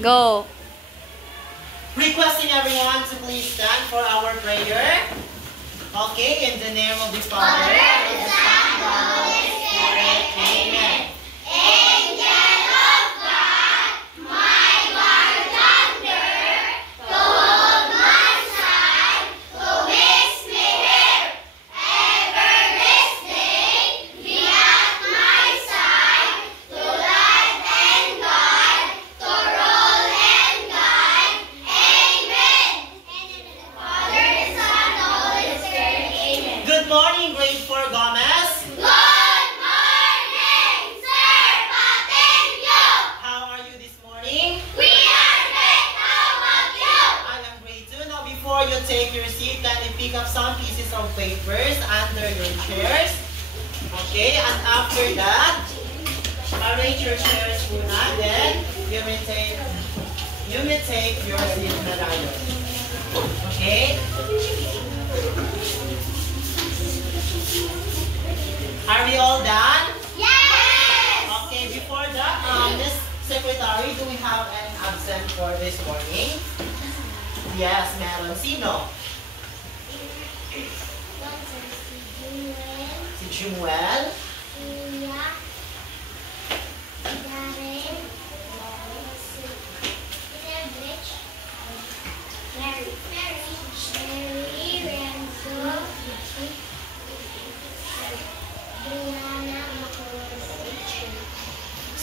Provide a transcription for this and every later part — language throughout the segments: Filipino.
Go. Requesting everyone to please stand for our prayer. Okay, in the name of the Father, and of the Son, and of the Holy Spirit. Amen. Angel of God, my guard thunder, to hold my side, to wish me here, ever listening, be at my side, to light and guide, to rule and guide. Amen. Father, Son, Holy Spirit. Amen. Good morning, grade 4 Gomez. Good morning, Sir Patenyo. How are you this morning? We are great. How about you? I am grade 2. Now, before you take your seat, can you pick up some pieces of papers under your chairs? Okay, and after that, arrange your chairs muna. Then, you may take your seat na tayo. Okay? Are we all done? Yes. Okay, before that, Miss Secretary, do we have an absent for this morning? Yes, meron. Sino? Si Jumuel.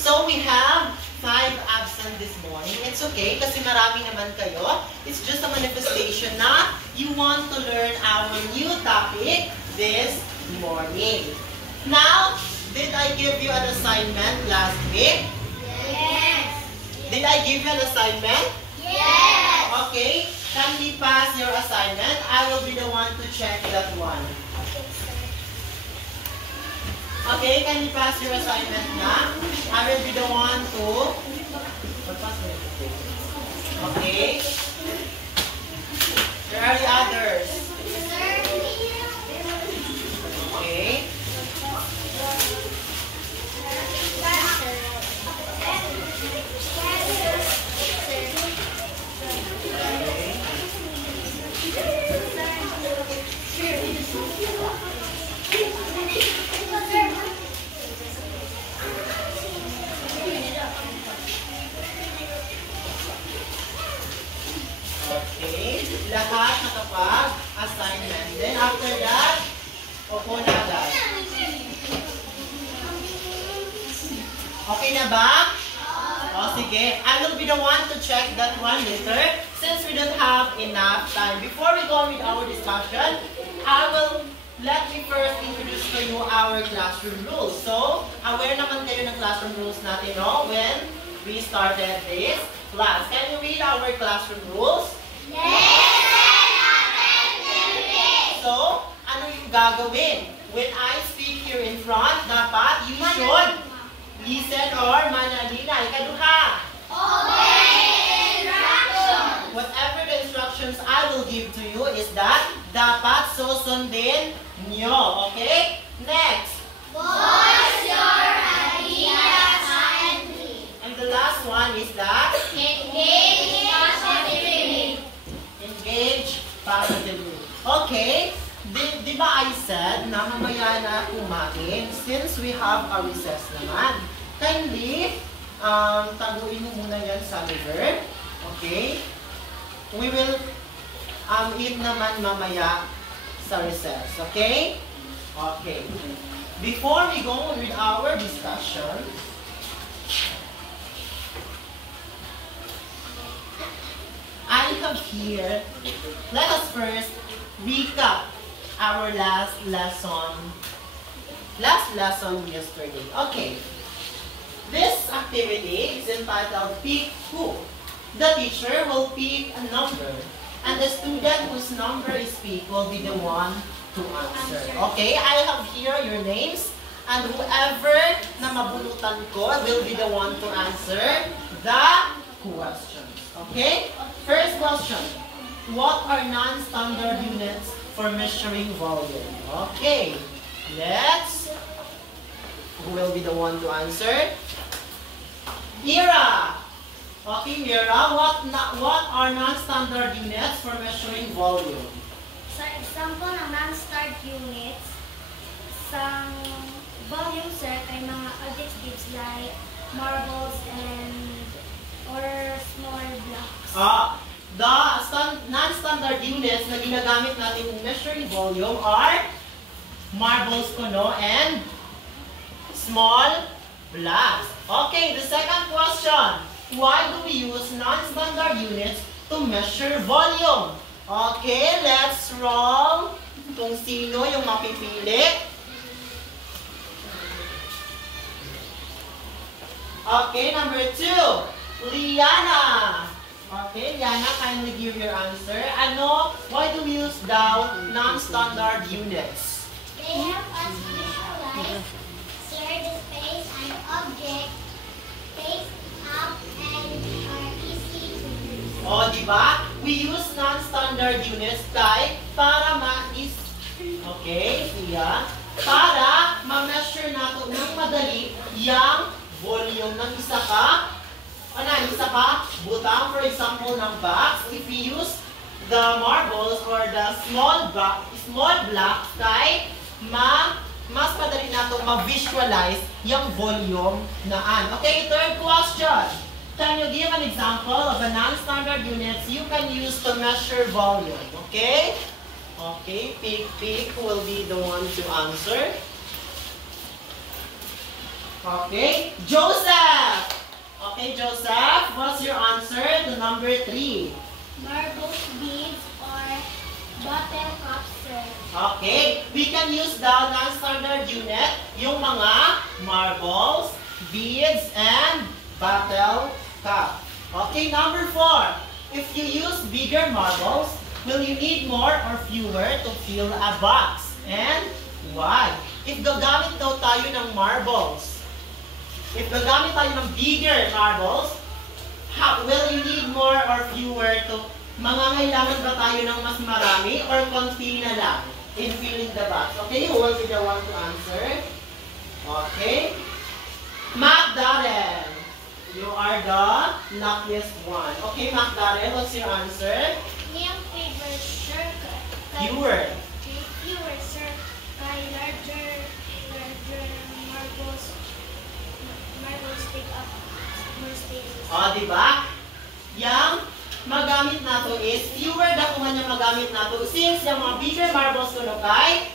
So we have 5 absent this morning. It's okay kasi marami naman kayo. It's just a manifestation na you want to learn our new topic this morning. Now, did I give you an assignment last week? Yes. Did I give you an assignment? Yes. Okay. Kindly pass your assignment. I will be the one to check that one. Okay, can you pass your assignment na? I will be the one to... Okay. There are the others. Okay. Okay. Lahat nakapag-assignment. Then after that, upo na agad. Okay na ba? O sige. I will be the one to check that one later since we don't have enough time. Before we go with our discussion, let me first introduce to you our classroom rules. So, aware naman kayo ng classroom rules natin, no? When we started this class. Can you read our classroom rules? So, ano yung gagawin? When I speak here in front, dapat you should listen or manalina. Ikaduha. Obey instruction. Whatever the instructions I will give to you is that dapat susundin nyo. Okay? Next. Voice your ideas silently. And the last one is that Engage positively. engage positively. Okay? Di ba I said na mamaya na kumain since we have a recess naman. Kindly, taguin mo muna yan sa liver. Okay? We will eat naman mamaya sa recess. Okay? Okay. Before we go with our discussion, I have here, let us first recap our last lesson yesterday. Okay. This activity is entitled Pick Who. The teacher will pick a number, and the student whose number is picked will be the one to answer. Okay, I have here your names, and whoever na mabulutan ko will be the one to answer the questions. Okay? First question. What are non-standard units for measuring volume? Okay. Who will be the one to answer? Ira! Okay, Mira, what are non-standard units for measuring volume? Sa example ng non-standard units, sa volume set ay mga adjectives like marbles or smaller blocks. The non-standard units na ginagamit natin in measuring volume are marbles kuno and small blocks. Okay, the second question. Why do we use non-standard units to measure volume? Okay, let's roll kung sino yung mapipili. Okay, number 2. Liana. Okay, Liana, kindly give your answer. Why do we use the non-standard units? They help us visualize, share the space and object, face up, and are easy to use. Di ba? We use non-standard units para okay, siya. Para ma-measure nato ng madali yung volume ng isa ka butang, for example, ng box. If we use the marbles or the small blocks, mas madali nato ma-visualize yung volume naan. Okay, third question. Can you give an example of a non-standard units you can use to measure volume? Okay? Okay, pick who will be the one to answer. Okay, Joseph! Okay, Joseph, what's your answer to number 3? Marbles, beads, or bottle cups. Okay, we can use the non-standard unit, yung mga marbles, beads, and bottle cup. Okay, number 4. If you use bigger marbles, will you need more or fewer to fill a box? And why? If gagamit daw tayo ng marbles, if gagamit tayo ng bigger marbles, will you need more or fewer to, mangangailangan ba tayo ng mas marami or konti na lang in filling the box? Okay, who will be the one to answer? Okay. Macdarren, you are the luckiest one. Okay, Macdarren, what's your answer? Yung fewer, sir. Fewer. Fewer, sir. Larger marbles take up more spaces. Diba? Yang magamit nato is fewer dakuman yung magamit nato since yung mga bigger marbles kuno kay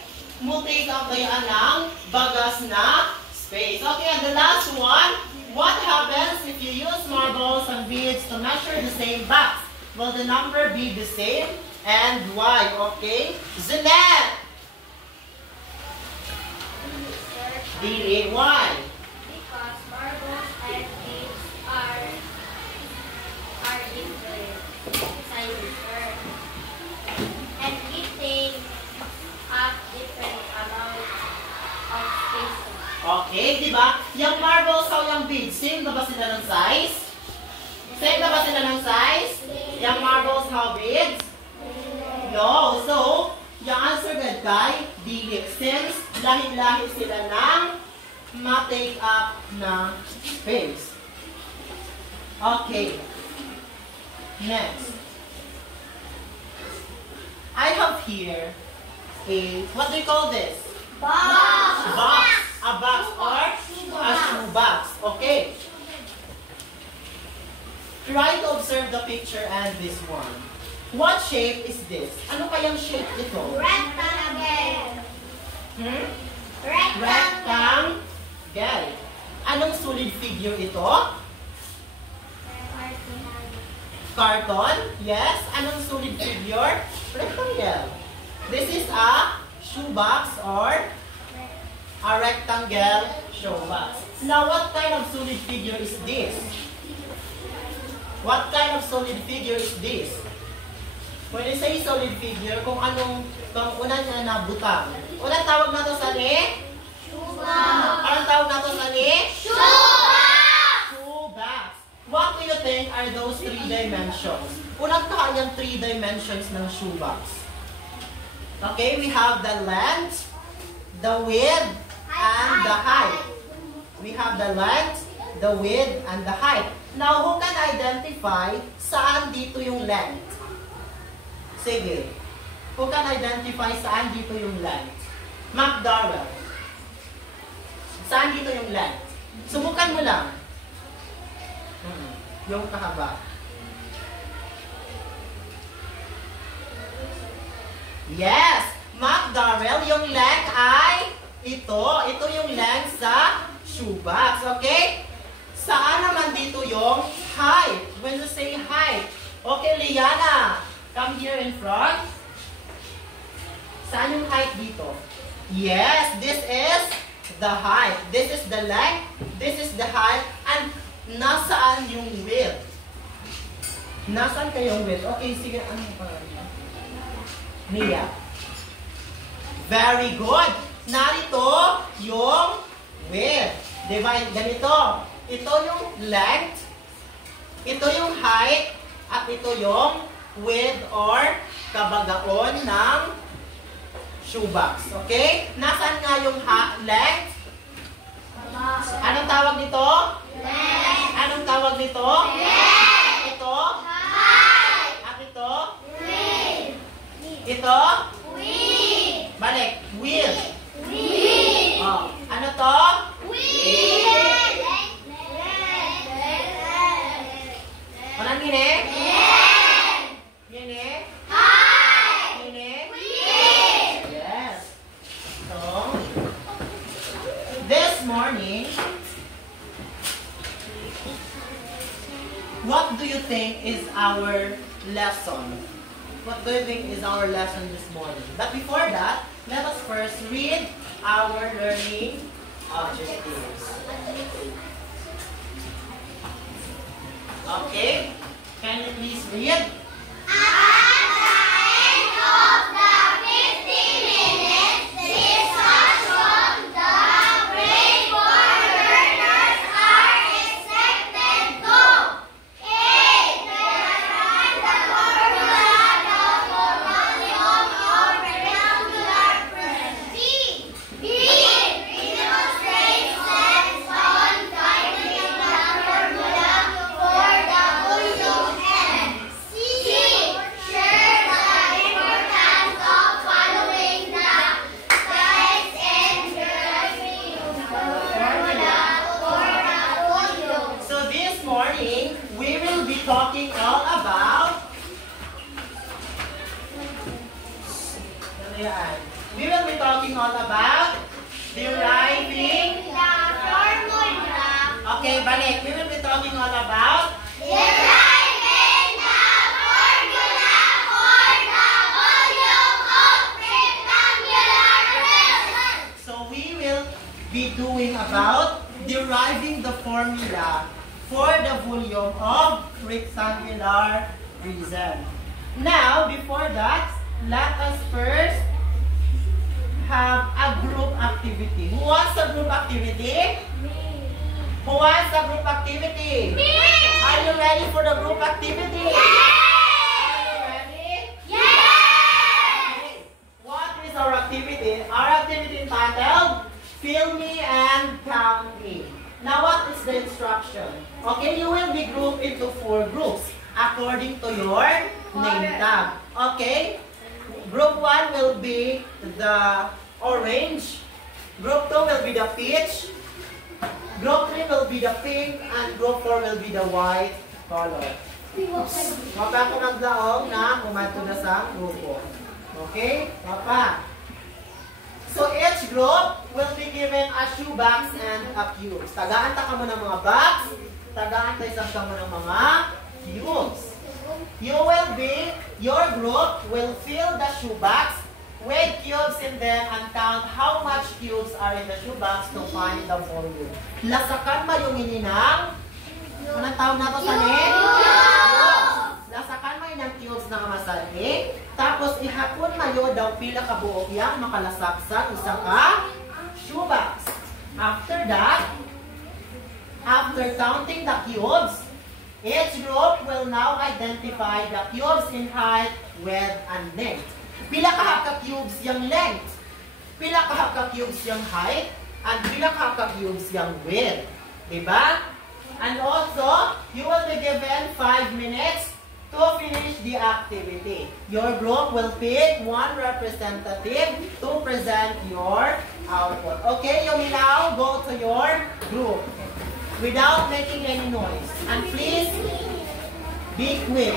mo take up kayaan ng bagas na space. Okay, and the last one, what happens if you use marbles and beads to measure the same box? Will the number be the same? And why? Okay, Zenet! Dili, why? Because marbles and beads are different sizes, sir. And it takes up different amount of space. Okay, di ba? Yung marbles o yung beads, same na ba sila ng size? Same na ba sila ng size? Yung marbles how beads? No. So, yung answer good kay dili. Since lahi-lahi sila ng ma-take up na space. Okay. Next. I have here a, what do you call this? Box. Box. A box or a shoebox. Okay. Try to observe the picture and this one. What shape is this? Ano kayang shape ito? Rectangle. Rectangle. Anong solid figure ito? Carton? Yes. Anong solid figure? Rectangle. This is a shoebox or a rectangle shoebox. Now, what kind of solid figure is this? What kind of solid figure is this? When you say solid figure, kung una niya na butang. Unang tawag na to sa ni? Shoebox. Anong tawag na to sa ni? Shoebox. Shoebox. What do you think are those 3 dimensions? Unang kanyang 3 dimensions ng shoebox. Okay, we have the length, the width, and the height. We have the length, the width, and the height. Now, who can identify saan dito yung length? Sige. Who can identify saan dito yung length? McDowell. Saan dito yung length? Subukan mo lang. Yung kahaba. Yes! McDowell, yung length ay ito. Ito yung length sa shoebox. Okay? Saan naman dito yung height? When you say height. Okay, Liana. Come here in front. Saan yung height dito? Yes, this is the height. This is the length. This is the height. And nasaan yung width? Nasaan kayong width? Okay, sige. Ano yung pangalan niya? Mia. Very good. Narito yung width. Diba? Ganito. Ito yung length, ito yung height, at ito yung width or kabagaon ng shoebox. Okay? Nasaan nga yung length? Anong tawag nito? Length. Anong tawag nito? Length. Ito? Height. At ito? Width. Ito? Width. Balik. Width. Width. Oh. Ano to? Width. Walang gini? Gini? Gini? Yes. So, this morning, what do you think is our lesson? What do you think is our lesson this morning? But before that, let us first read our learning objectives. Okay, can you please read? At the end of the 15 minutes, discussion, the grade 4 learners are expected to A. Memorize the formula of volume of rectangular prism. B. Demonstrate steps on finding the formula for the volume M. C. Share the importance of following the steps and deriving the formula for the volume. So this morning, we will be talking all about we will be talking all about deriving. The formula. Okay, balik. We will be talking all about Deriving the formula for the volume of rectangular prism. so we will be doing about deriving the formula for the volume of rectangular prism. Now, before that, let us first have a group activity. Who wants a group activity? Who wants a group activity? Are you ready for the group activity? Are you ready? Okay. What is our activity? Our activity entitled Fill Me and Count Me. Now, what is the instruction? Okay, you will be grouped into 4 groups according to your name tag. Okay? Group 1 will be the orange. Group 2 will be the peach. Group 3 will be the pink. And group 4 will be the white color. Mapa ko nagdaong na kumanto na sa grupo. Okay? Mapa. So each group will be given a shoebox and a cube. Tagaan ta ka mo ng mga box. Tagaan ta isang ka mo ng mga cubes. Your group will fill the shoebox with cubes in them and count how much cubes are in the shoebox to find the volume. Lasakan ba yung ininang? Anong tawag na ito sa net? Lasakan mo yung cubes na masaling. Tapos ihapon mayo daw pila ka buok yang makalasak sa isa ka shoebox. After that, after counting the cubes, each group will now identify the cubes in height, width, and length. Pila ka cubes yung length, pila ka cubes yung height, and pila ka cubes yung width. Diba? And also, you will be given 5 minutes to finish the activity. Your group will pick one representative to present your output. Okay, you will now go to your group without making any noise. And please be quick.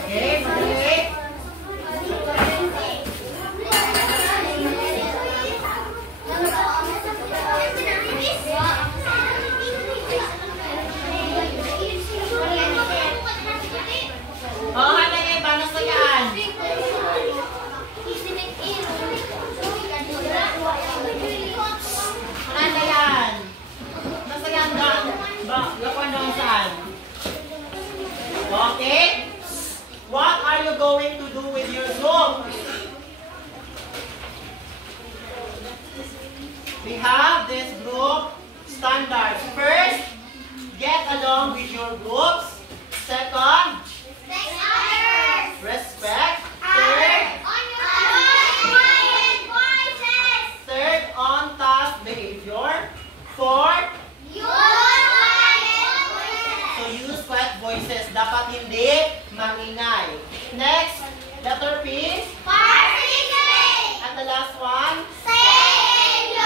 Okay, madali. Oh, ano yung iba? Nasa yan? Ano yan? Nasa yan doon? Lakuan doon saan? Okay? What are you going to do with your group? We have this group standards. First, get along with your groups. Second, respect. Third, on-task behavior. Fourth, so use quiet voices. Dapat hindi mangingay. Next, letter P. And the last one, stay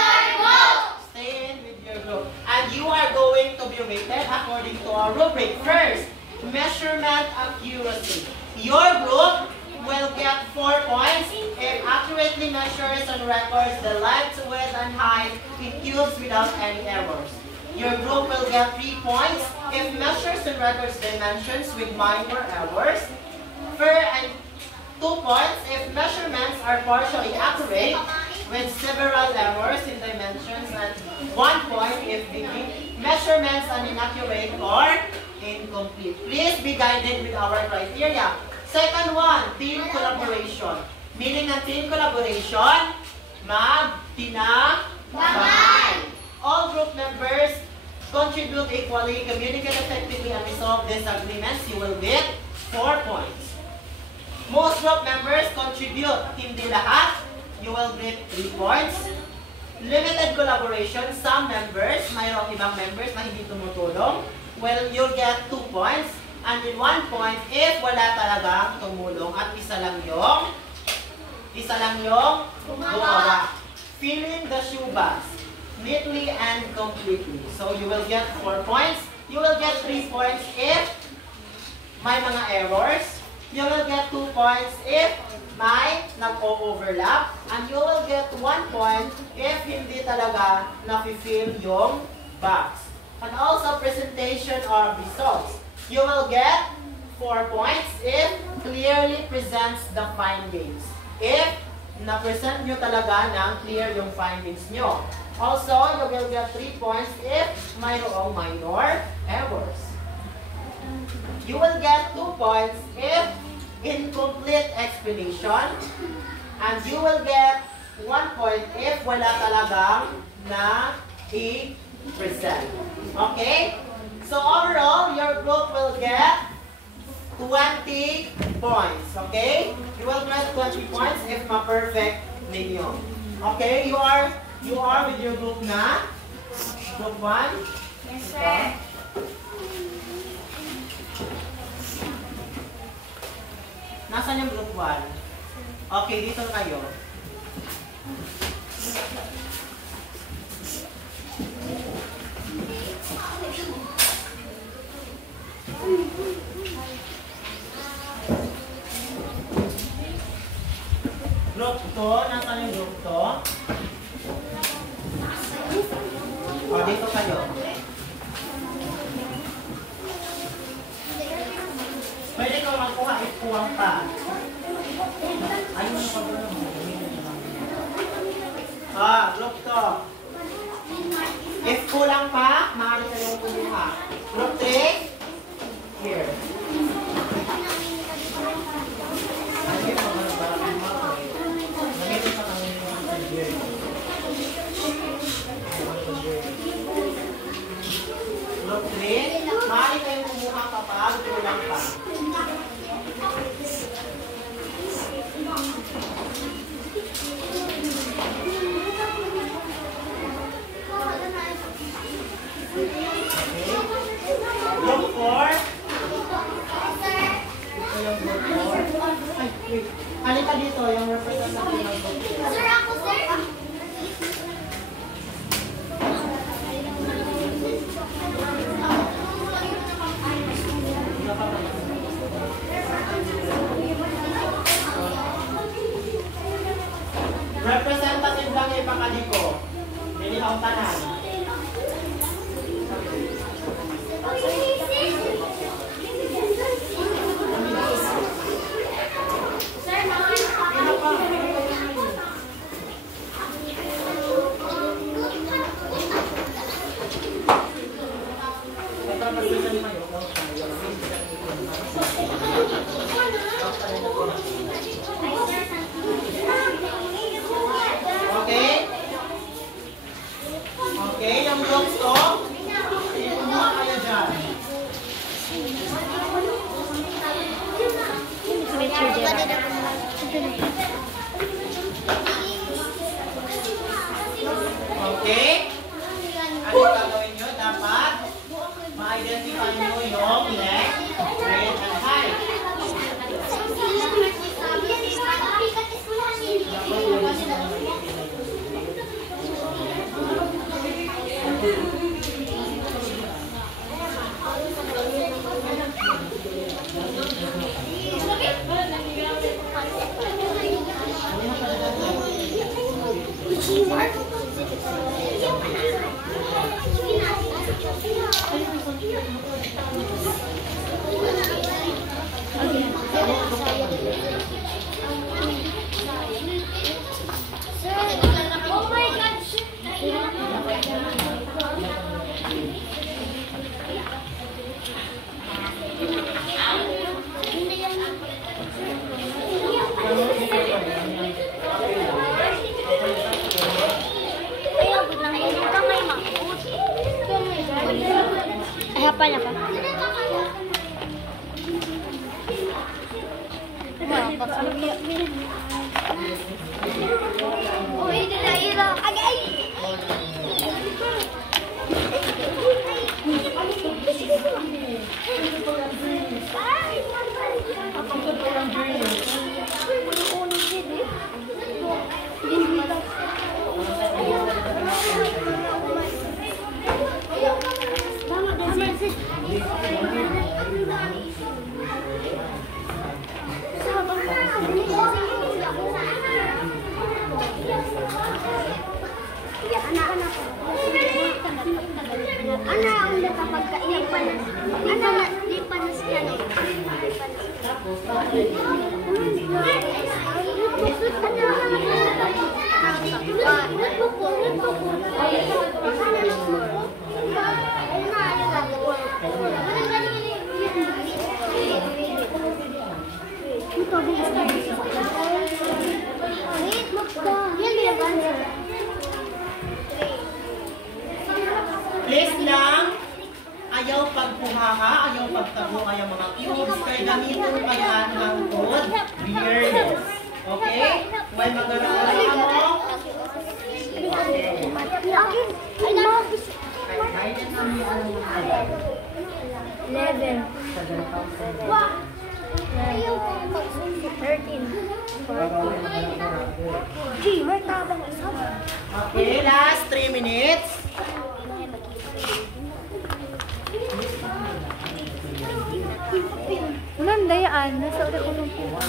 in with your group. And you are going to be rated according to our rubric. First, measurement accuracy. Your group will get 4 points if accurately measures and records the length, width, and height in cubes without any errors. Your group will get 3 points if measures and records dimensions with minor errors. And 2 points if measurements are partially accurate with several errors in dimensions, and 1 point if the measurements are inaccurate or incomplete. Please be guided with our criteria. Second one, team collaboration. Meaning ng team collaboration, magtinabangay. All group members contribute equally, communicate effectively, and resolve disagreements. You will get 4 points. Most group members contribute, hindi lahat. You will get 3 points. Limited collaboration, some members, mayroong ibang members na hindi tumutulong. Well, you'll get 2 points. And with 1 point, if wala talagang tumulong at isa lang yung gumawa. Filling the shoebox neatly and completely. So you will get 4 points. You will get 3 points if may mga errors. You will get 2 points if may nag-o-overlap. And you will get 1 point if hindi talaga na-fill yung box. And also presentation of results. You will get 4 points if clearly presents the findings. If na-present nyo talaga ng clear yung findings nyo. Also, you will get 3 points if mayroong minor errors. You will get 2 points if incomplete explanation. And you will get 1 point if wala talagang na-i-present. Okay? So overall, your group will get 20 points. Okay? You will get 20 points if ma-perfect ninyo. Okay? You are with your group na? Group 1? Yes, sir. Nasaan yung group 1? Okay, dito kayo. Group 2, nasaan yung group 2? O, dito kayo. Pwede ko magkuha, ikuwang pa. Ayun mo na pag-ulo mo. Group 2. If kulang pa, maaari kayong kumuha. Group 3, here. Group 3, maaari kayong kumuha kapag kulang pa. Halika dito, yung representative. Sir, ako, sir. Representative lang yung pakaliko. Nilihaw tanan. Okay? Okay, yung jokes ko. Kumuha kayo dyan. Okay? Ano gagawin nyo? Dapat ma-identify nyo yung left, right, and height. Oh my God! Ay, hapal na pa. Oh, ini na ira. Agay! Ana, ang nakapagkailang panas. Di panas yan eh. Please lang, ayaw pagpuhaka, ayaw pagtago kayo mga cubes, kaya gamitin kaya ng code, beardless. Okay? May magagawa mo? Okay, last 3 minutes. Ulan dayaan, nasa ulit ko nung puwa.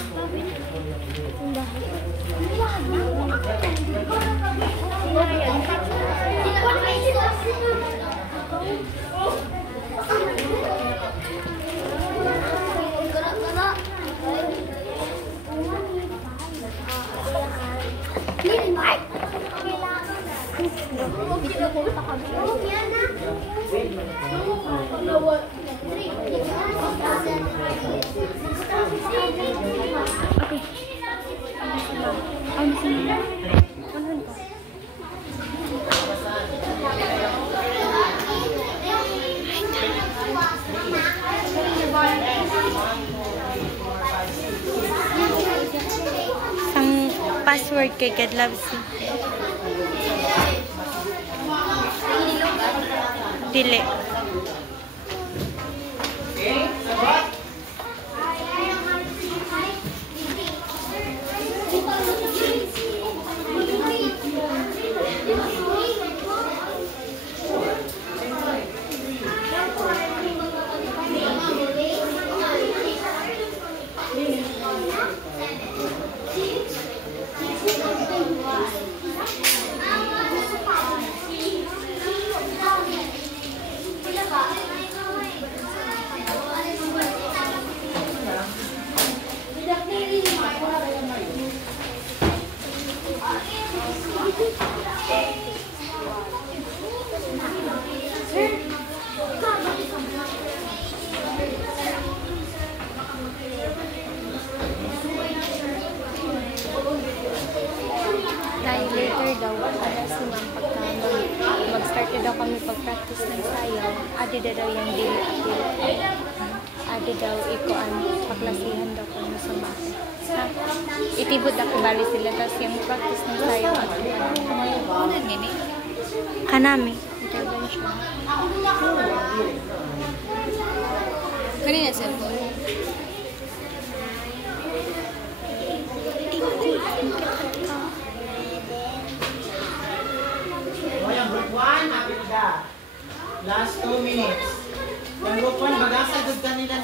Ang password kay Kadlabs. Dili. Okay, sagot. Adi daw yung dili. Adi daw ikuan sa klasihan daw kung sa base. Itibot ako bali sila tapos yung practice ng sayo. Unan gini. Kanami. Intervention. Kanina cellphone. O, yung group 1, hapit ka. Last 2 minutes. Yung group 1, bagasag doon kanila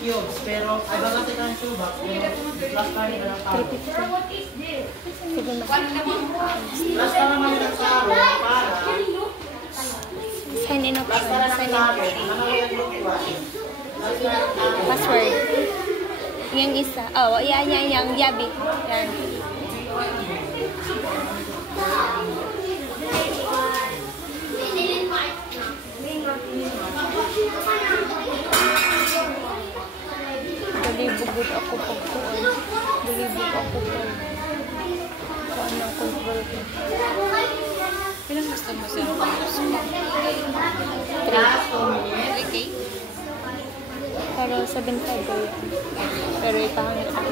cubes, pero, ay bagasag ka ng shoebox, pero, plus pa rin ka ng tao. 350. Sige na. Plus pa naman yung tao, para, Sign in plus option. pa na ng Sign in tao, option. ano yung group 1? Plus pa ng tao. Password. Yung isa. Oh, yan. Yabi. Yan. Dalibugod ako pagkuhan. Dalibugod ako pag kuhan ng control ko. Ilang gusto mo cellphone? Last 2 minutes. 3K? Pero 7.5 ko yan. Pero ipahangit ako.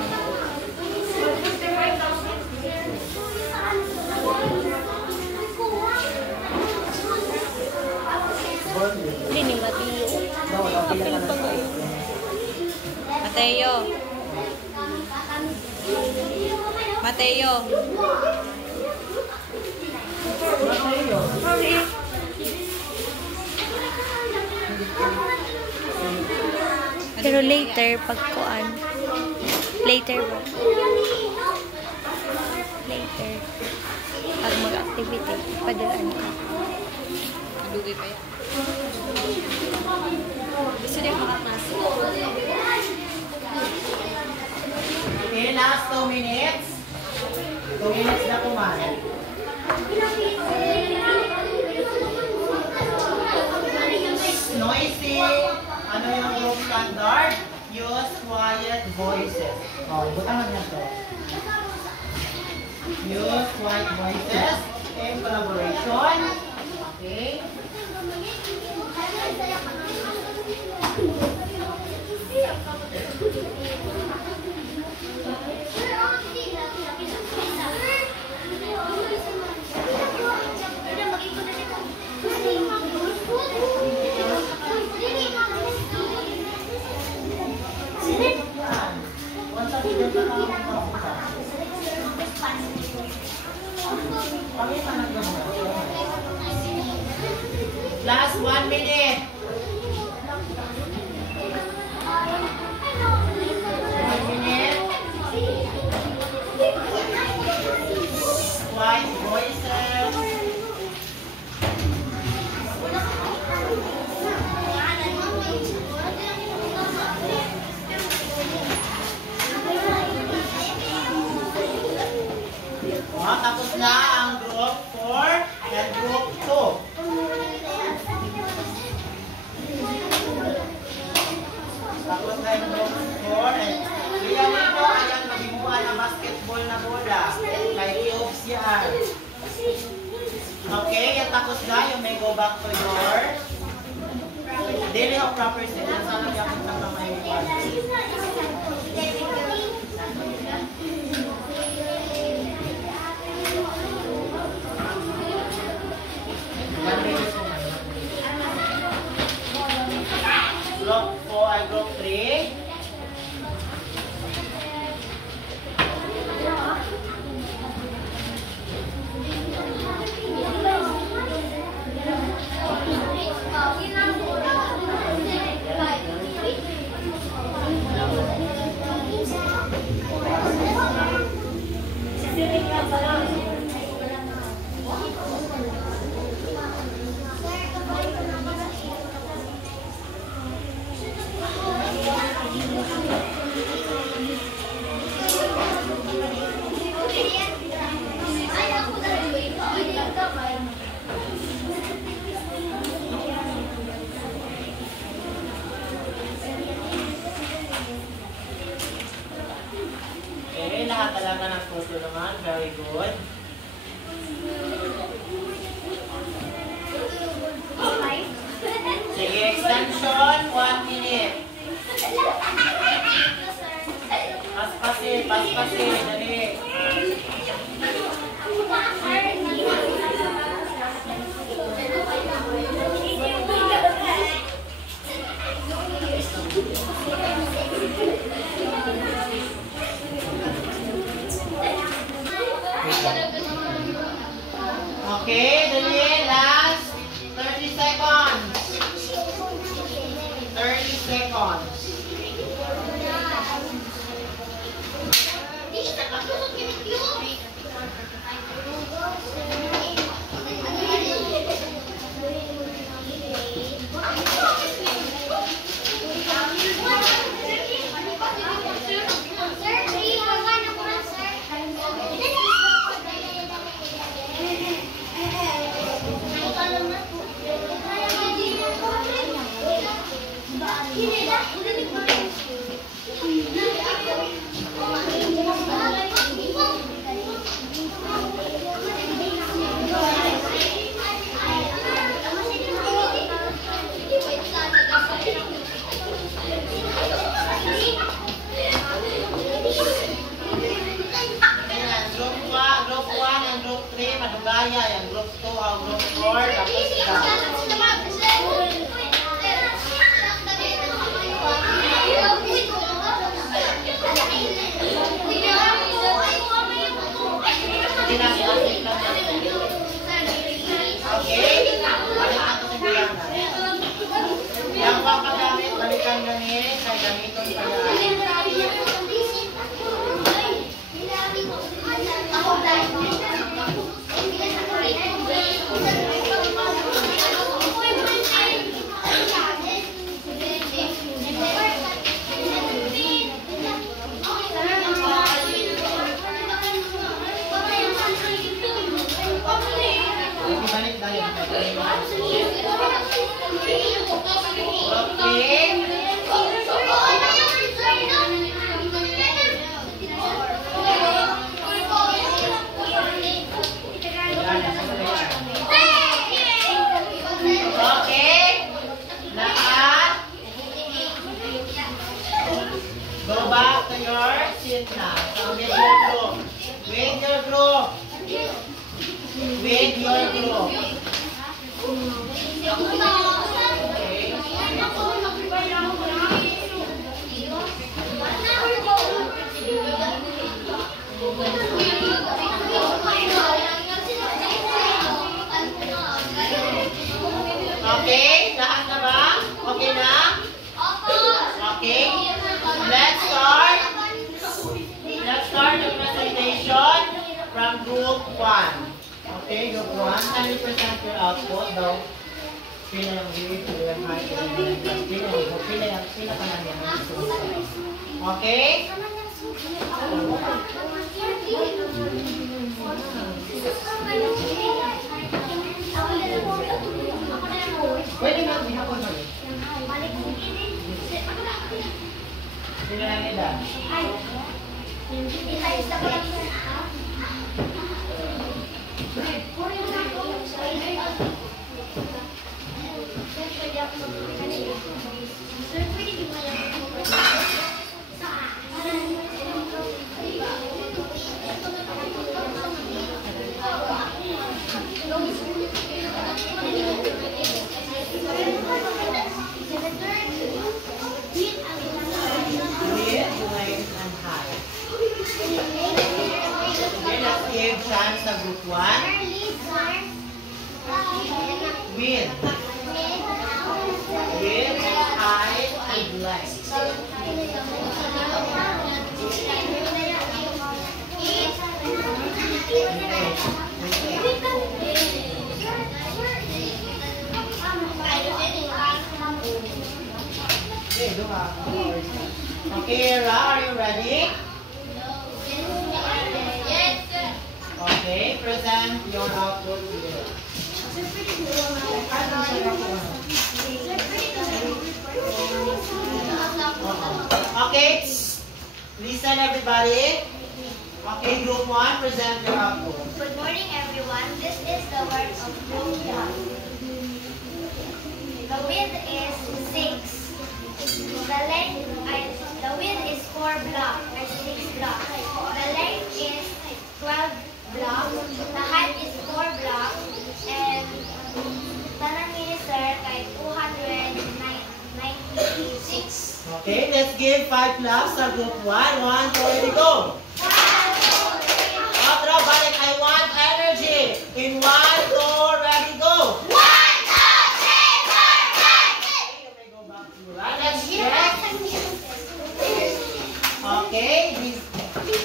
Hindi ni Matiyo. Apil pa kayo. Mateo. Mateo. Pero later, pagkuan. Later ba? Later. Pag mag-activity, padalaan ka. Lugi pa yan. Gusto niya makapasok. Okay, last 2 minutes. 2 minutes na kumain. Noisy. Ano yung group standard? Use quiet voices. Oh, butangan niya to. Use quiet voices in collaboration. Okay. Last 1 minute. 1 minute. Quiet voices. Oh, tapos na ang group 4 and group 2. Tapos na yung group 4 and liyanin ko, ayan, maghimuha ng basketball na bola. Kay cubes yan. Okay, yan tapos na. You may go back to your daily of proper students. Sana yapit na kamay mo. Group 4 ay group 3. Okay, lahat talaga ng tutulungan. Very good. Sige, presentation, 1 minute. Paspasin, dali. Okay, dali. Last 30 seconds. 30 seconds. Group 1 and Group 3, madugaya. Yang Group 2 ang Group 4, tapos ikaw. Sige lang, i-update lang natin. Okay? Balik ako sa bilang na. Yang mga gamit, balikan ganit, kay gamiton pa yan. Balik tayo. Okay. Lahat. Go back to your seat now. With your group. With your group. With your group. Okay, lahat na ba? Okay na? Okay. Let's start the presentation from Group 1. Okay, Group 1. Can you present your output daw? Pila yung viewing, pila yung height, pila ka lang yan. Okay? Pwede nga, bihapon mo yun. Pila lang nila. Chance sa Group 1 with height and length. Okay, Ra, are you ready? Okay, present your output here. Okay, listen everybody. Okay, Group 1, present your output. Good morning, everyone. This is the work of Group 1. The width is 6. The width is 4 blocks or 6 blocks. The length is 12 blocks. The height is 4 blocks. And tanan ni sir kay 296. Okay, let's give 5 claps sa group 1. 1, 2, ready, go! Otro, balik. I want energy. In 1, 2, ready, go! 1, 2, 3, 4, 5, 6. You may go back to right. Let's check. Okay,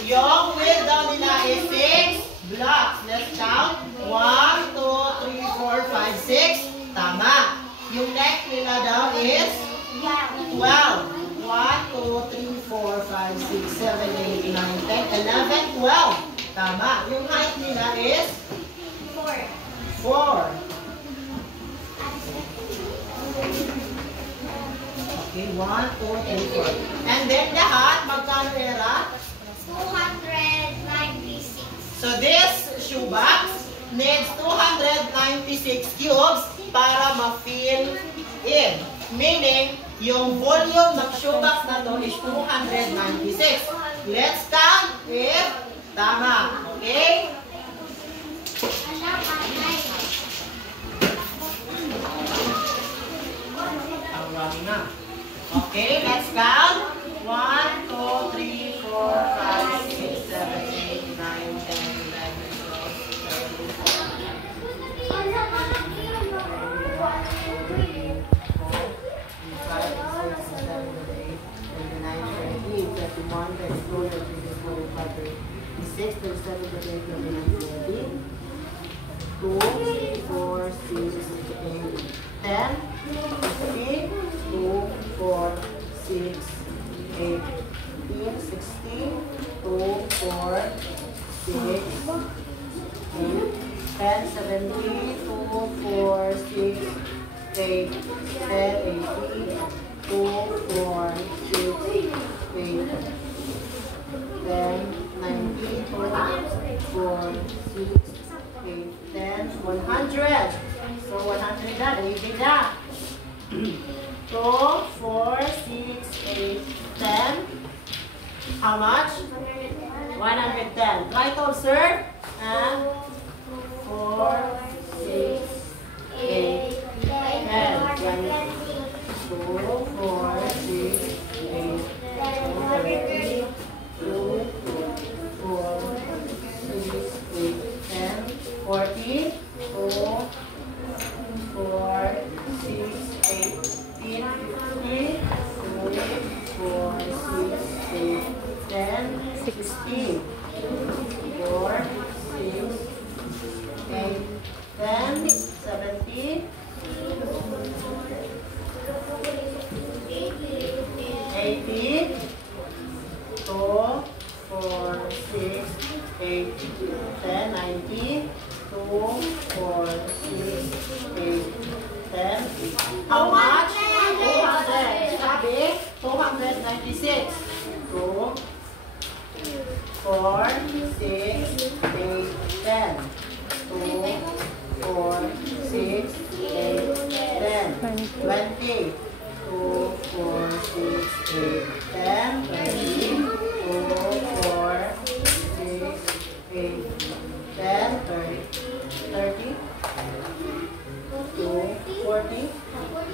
yung width daw nila is 6 blocks. Let's count. 1, 2, 3, 4, 5, 6. Tama. Yung length nila daw is 12. 1, 2, 3, 4, 5, 6, 7, 8, 9, 10, 11, 12. Tama. Yung height nila is 4. Okay, 1, 2, 3, 4. And then lahat, magkano era? 296. So this shoebox needs 296 cubes para ma-fill in. Meaning, yung volume ng shoebox na to is 296. Let's count if tama. Okay? Tawagin na. Okay, let's count. 1, 2, 3, 4, 5, 6, 7, 8, 9, 10, 100. So 100 na. Daigdig na. 2, 4, 6, 8, 10. How much? 110. Try to observe. And 4, 6, 8, 10. 2, 4, 6, 8, 10. 2, 4, 6, 8, 10. 40. 2, 4, 6, 8, 15, 2, 4, 6, 8, 10, 16, 4, 6, 8, 10, 17, 18, 2, 4, 6, 8, 10, 19, 2, 4, 6, 8, 10. How much? 200. Sabi, 296. 2, 4, 6, 8, 10. 2, 4, 6, 8, 10. 20. 2, 4, 6, 8, 10. 20. 2, 4, 6, 8, 10, 30, 30, 2, 40,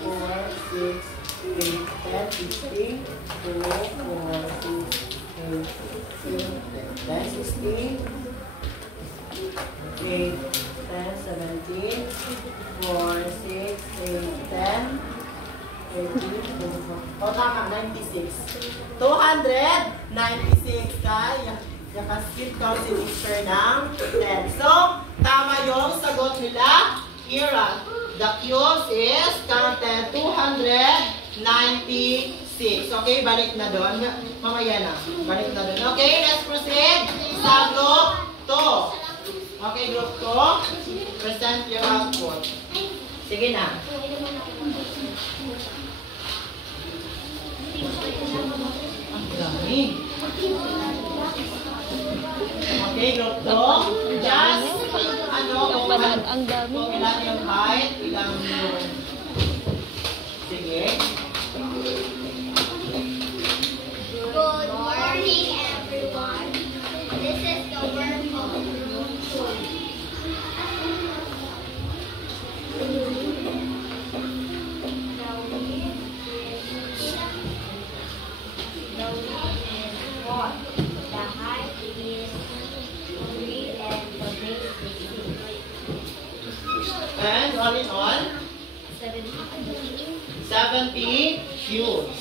4, 6, 8, 10, 50, 2, 4, 6, 8, 10, 60, 8, 10, 17, 4, 6, 8, 10, 18, o tama, 96. 296 kaya. Nakaskip daw si teacher ng 10. So, tama yung sagot nila. Ira. The cubes is counted 296. Okay, balik na doon. Mamaya na. Balik na doon. Okay, let's proceed sa group 2. Okay, group 2. Present your output. Sige na. Ang dami. Okay, group 2. Just, ang dami. kung ilan yung height, ilang yung The width is 4. The height is 3 and the base is 6. And all in all, 70 cubes.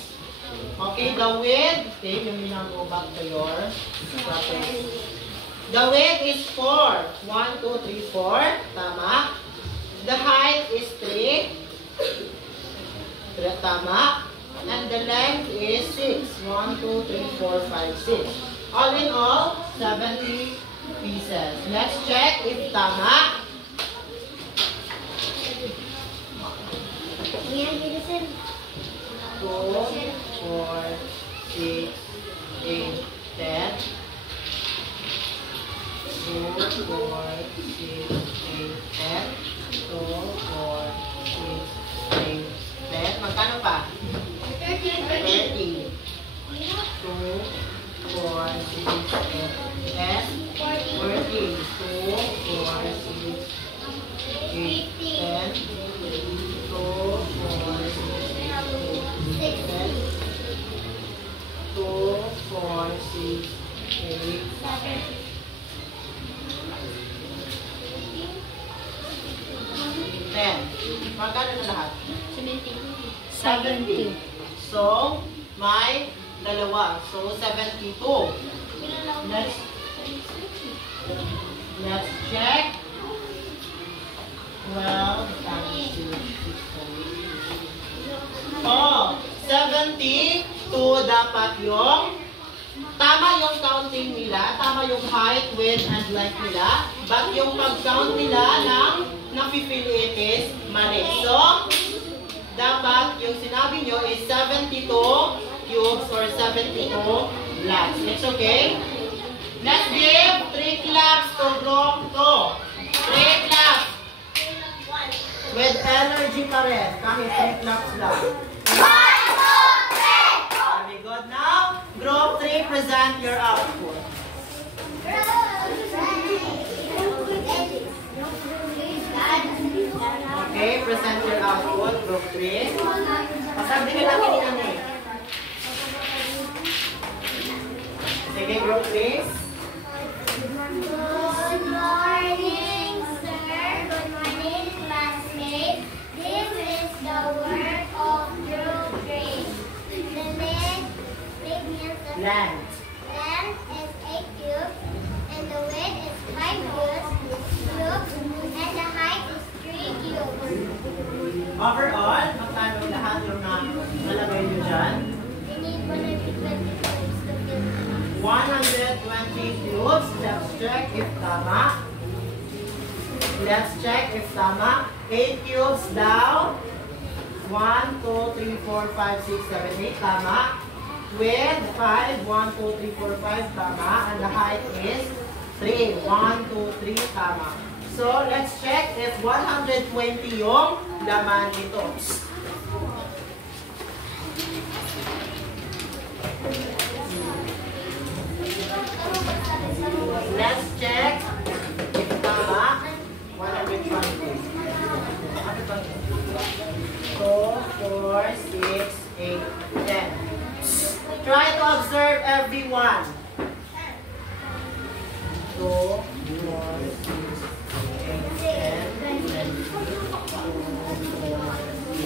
Okay, the width, okay, you may now go back to your property. The width is 4. 1, 2, 3, 4. Tama. The height is 3. Tama. And the length is 6. 1, 2, 3, 4, 5, 6. All in all, 70 pieces. Let's check if tama. Ayan, bilisan. 2, 4, 6, 8, 10. 2, 4, 6, 8, 10. 2, 4, 6, 8, 10. Magkano pa? 30. 2, 4, 6, 8, 10. 40. 2, 4, 6, 8, 10. 2, 4, 6, 8, 10. 2, 4, 6, 8, 10. Magkano na lahat? 70. So, may dalawa. So, 72. Let's check. 12 times 2. Oh, 72 dapat yung tama yung counting nila, tama yung height, width, and length nila, but yung pag-count nila ng napipilit is mali. So, dapat yung sinabi nyo is 72 cubes or 72 blocks. It's okay? Let's give 3 claps to group 2. 3 claps. With energy pa rin. Kahit 3 claps lang. Very good. Now, group 3, present your output. Okay, present your output, group 3. Pasabi ka lang ini ano eh. Sige, group 3. Good morning, sir. Good morning, classmates. This is the work of group 3. The Length. length is 8 cubes, and the width is 5 cubes, and the height is 3 cubes. Overall, magkano lahat yung nalagay nyo dyan? We need 120 cubes to fill. 120 cubes. Let's check if tama. Let's check if tama. 8 cubes daw. 1, 2, 3, 4, 5, 6, 7, 8. Tama. With 5, 1, 2, 3, 4, 5. Tama. And the height is 3. 1, 2, 3. Tama. So, let's check if 120 yung laman nito. Let's check if tama. 120. 2, 4, 6, 8, 10. Try to observe everyone. 2, 4, 6, 8, 10. 2, 4, 6,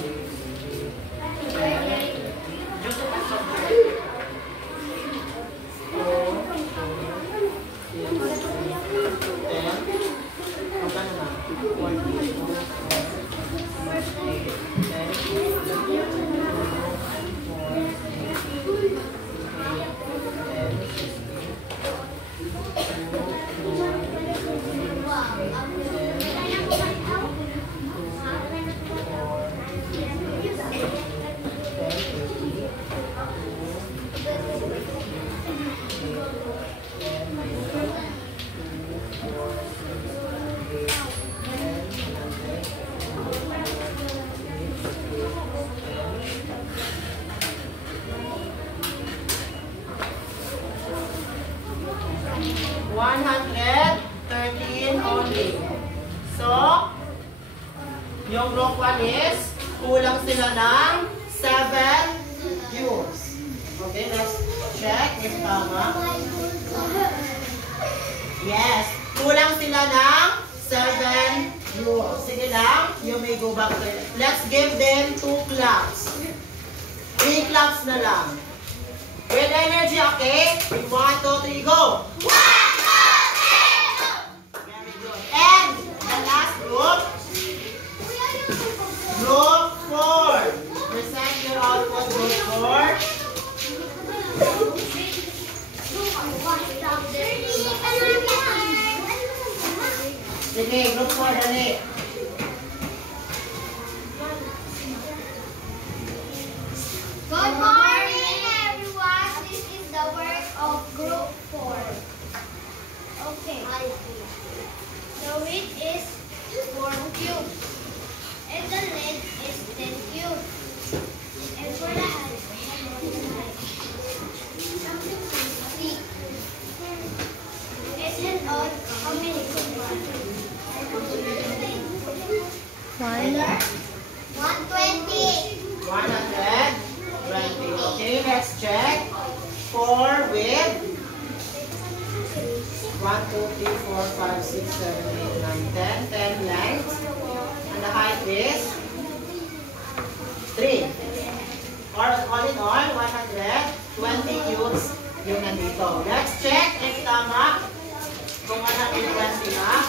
8, 10. Just a second. 113 only. So, yung group 1 is kulang sila ng 7 cubes. Okay, next. check if tama. Yes. Kulang sila ng 7 rules. Sige lang. You may go back to it. Let's give them 2 claps. 3 claps na lang. With energy, okay? 1, 2, 3, go! 1, 2, 3, go! Very good. And the last group. Group 4. Present your output, group 4. Sige, group 4, dali. Good morning, everyone. This is the work of Group 4. Okay. The width is 4 cubes. And the length is 10 cubes. And for the height, 3. It's an odd how many cubes? 120. 120. Okay, let's check. 4 with 1, 2, 3, 4, 5, 6, 7, 8, 9, 10. 10 lengths. And the height is 3. Or all in all, 120 cubes yung nandito. Let's check if tama. Kung 120 na.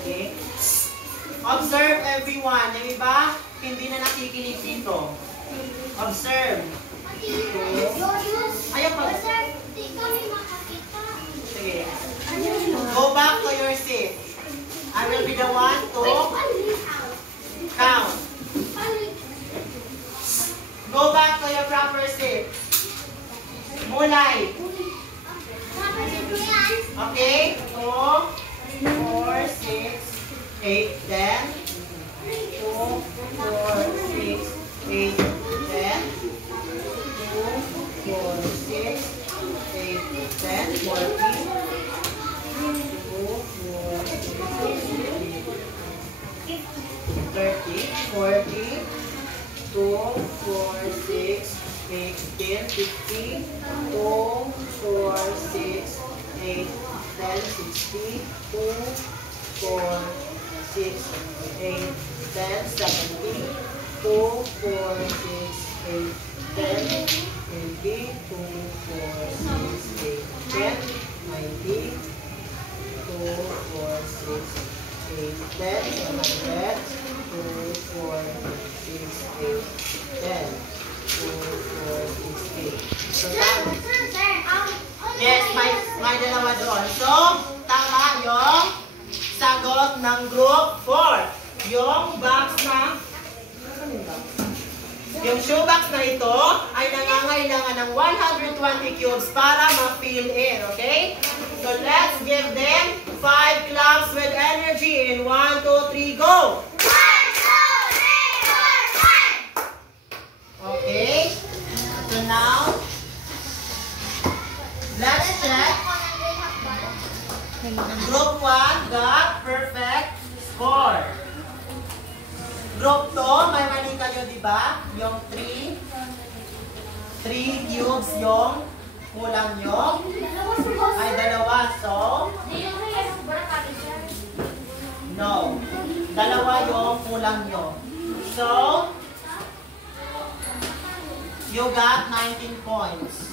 Okay. Observe everyone. Yung iba, hindi na nakikinig dito. Observe. Ayaw pa. Sige. Go back to your seat. I will be the one to count. Go back to your proper seat. Mulay. Okay? 2, 4, 6, 8, 10. 2, 4, 6, 8, 10. 2, 4, 6, 8, 10. 40, 40, 2, 4, 6, 8, 10, 50, 2, 4, 6, 8, 10, 60, 2, 4, 6, 8, 10, 70, 2, 4, 6, 8, 10, 20, 2, 4, 6, 8, 10, 90, 2, 4, 6, 8, 10, 100, 2, 4, 6, 8, 10, 2, 4, 6, 8. So, yes, may dalawa doon. So, tama yung sagot ng group 4. Yung box na, yung shoebox na ito ay nangangailangan ng 120 cubes para ma-fill in, okay? So, let's give them 5 claps with energy in 1, 2, 3, go! 1, 2, 3, 4, 5! Okay? So now, let's check. Group 1 got perfect score. Group 2, may mali kayo, di ba? Yung 3 cubes yung kulang nyo. Ay, dalawa. So, no. Dalawa yung kulang nyo. So, you got 19 points.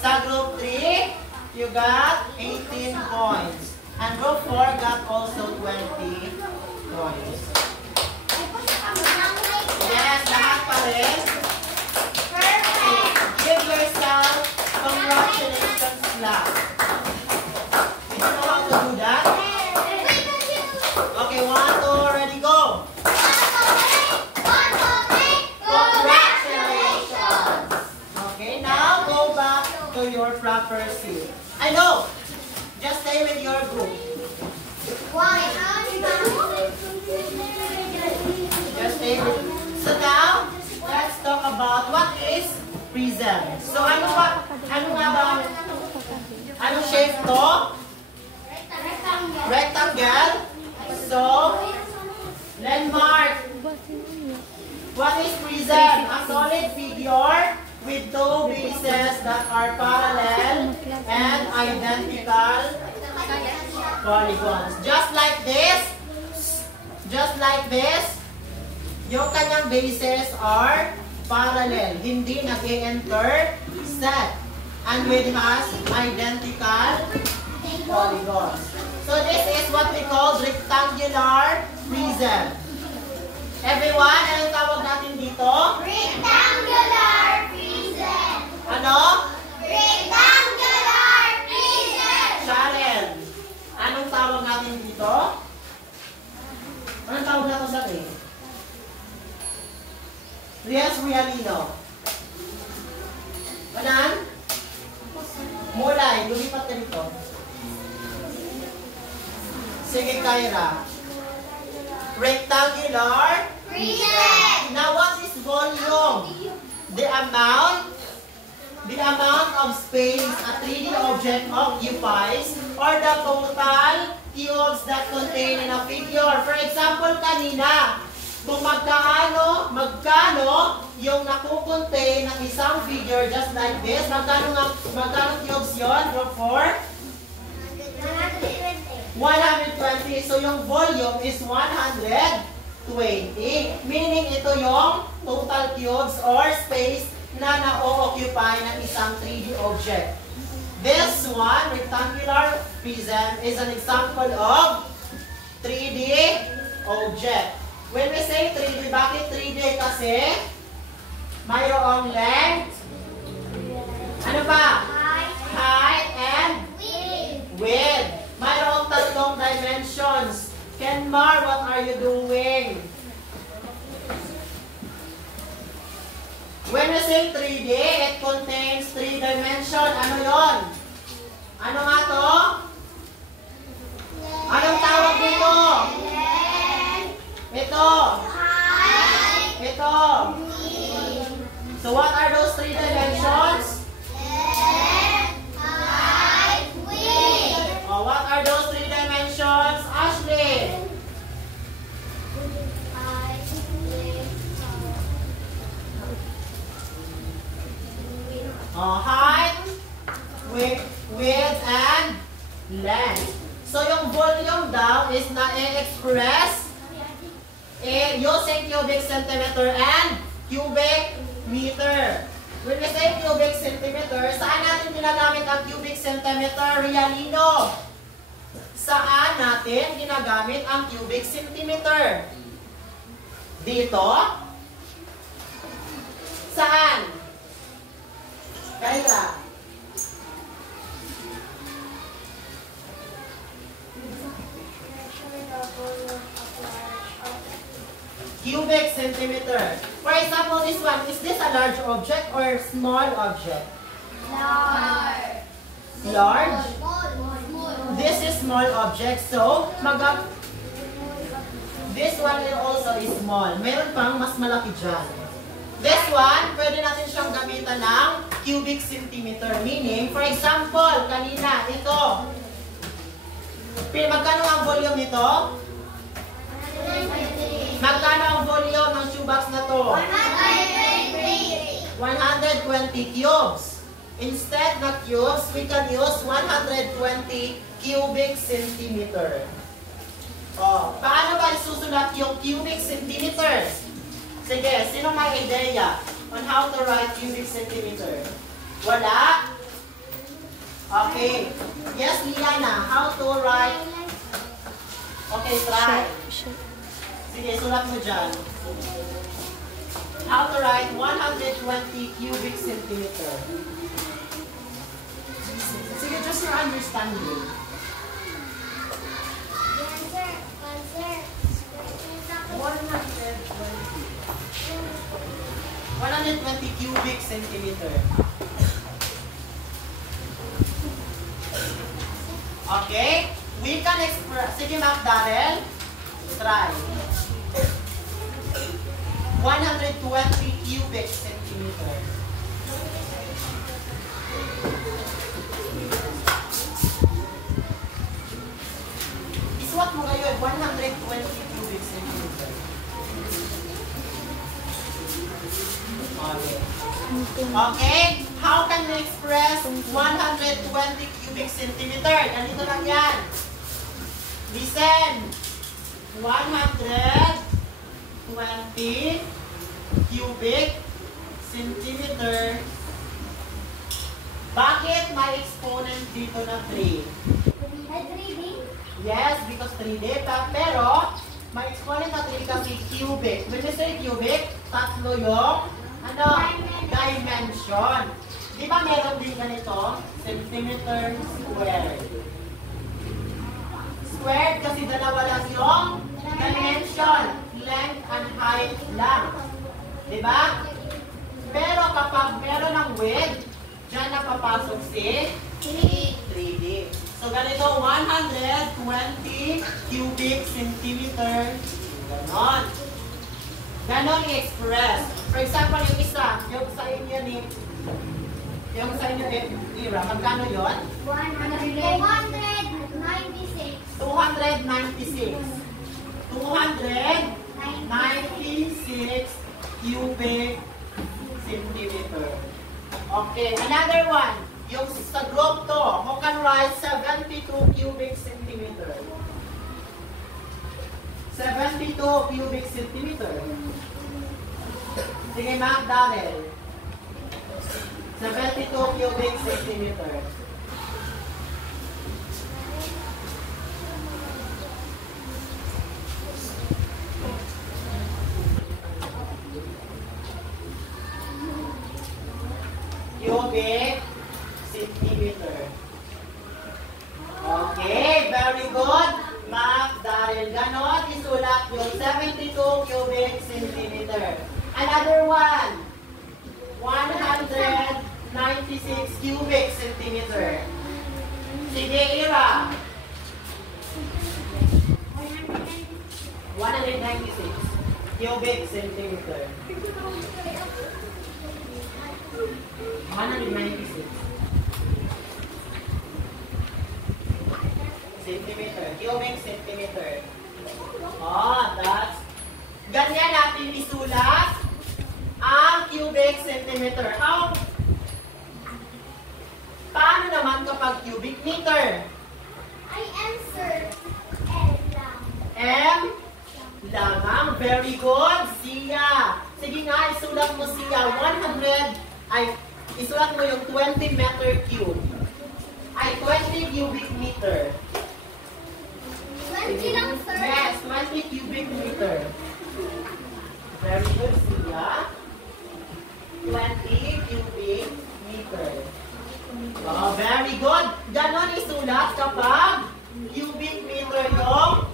Sa group 3, you got 18 points. And group 4 got also 20 points. Yes, lahat pa rin. Give yourself congratulations clap. You know how to do that? Okay, 1, 2, ready, go! Congratulations! Okay, now go back to your proper seat. I know! Just stay with your group. Just stay with. So now, let's talk about what is prism. So ano nga ba? Anong shape to? Rectangle. So, landmark. What is prism? A solid figure with two bases that are parallel and identical polygons. Just like this, yung kanyang bases are parallel, hindi nag-intersect, and with has identical polygons. So this is what we call rectangular prism. Everyone, anong tawag natin dito? Rectangular prism. Ano? Rectangular prism. Sharon, anong tawag natin dito? Anong tawag natin sa akin? Rias Rialino. Anan? Mulay, lumipat ka dito. Sige, Kyra. Rectangular Prism. Now, what is volume? The amount of space a 3D object occupies, or the total cubes that contain in a figure. For example, kanina, kung magkano yung nakukontain ng isang figure just like this, magkano cubes yun? Group 4? 120. So, yung volume is 120. Meaning, ito yung total cubes or space na na-occupy ng isang 3D object. This one, rectangular prism, is an example of 3D object. When we say 3D, bakit 3D? Kasi mayroong length, ano ba? Height and width. Mayroong tatlong dimensions. Kenmar, what are you doing? When we say 3D, it contains 3 dimensions. Ano yon? Ano nga to? Anong tawag dito? Ito. Ito. So what are those 3 dimensions? Oh, what are those 3 dimensions? Ashley? Height, width, and length. So yung volume daw is na-express using cubic centimeter and cubic meter. When we say cubic centimeter, saan natin ginagamit ang cubic centimeter, Rialino? Saan natin ginagamit ang cubic centimeter? Dito? Saan? Kaya. Cubic centimeter. For example, this one, is this a large object or small object? Large? This is small object, so this one also is small. Meron pang mas malaki dyan. This one, pwede natin siyang gamitan ng cubic centimeter. Meaning, for example, kanina, ito. Magkano ang volume nito? Magkano ang volume ng shoebox na to? 120 cubes. Instead na cubes, we can use 120 cubic centimeter. Oh, paano ba isusulat yung cubic centimeters? Sige, sino may ideya on how to write cubic centimeter? Wala? Okay. Yes, Liana, how to write? Okay, try. Sige, sulat mo dyan. How to write 120 cubic centimeter. Sige, just your understanding. 120 cubic centimeter. Okay? We can express. Sige, Mac Darrell. Try. 120 cubic centimeter. Isuwat mo ngayon, 120 cubic centimeter. Okay? How can we express 120 cubic centimeter? Ganito lang yan. Listen. 120 cubic centimeter. Bakit may exponent dito na 3? 3D? Yes, because 3D. Pero, may exponent na 3 kasi cubic. When you say cubic, tatlo yung dimension. Di ba meron din ganito? Centimeter squared. Squared kasi dalawa lang yung dimension. Length and height lang. Di ba? Pero kapag meron ng width, dyan napapasok si 3D. So, ganito, 120 cubic centimeter. Ganon. Ganon i-express. For example, yung isa, yung sa inyo ni, yung sa inyo Ira, magkano yun? 296. 296. 296 cubic centimeter. Okay, another one. Yung sa group to, who can write 72 cubic centimeter? 72 cubic centimeter. Sige, Mac Darrell. 72 cubic centimeter. Cubic centimeter. Okay, very good. Mac Darrell. Ganon, isulat yung 72 cubic centimeter. Another one. 196 cubic centimeter. Sige, Ira. 196 cubic centimeter. 196 centimeter. Cubic centimeter. Oh, that's... Ganyan natin isulat ang cubic centimeter. How? Paano naman kapag cubic meter? I answer L lang. M lamang. Very good. Sia. Sige nga, isulat mo Sia. 100, ay, isulat mo yung 20 meter cube. Ay, 20 cubic meter. 20 lang, sir. Yes, 20 cubic meter. Very good, Sia. 20 cubic meter. Oh, very good. Ganon isulat kapag cubic meter yung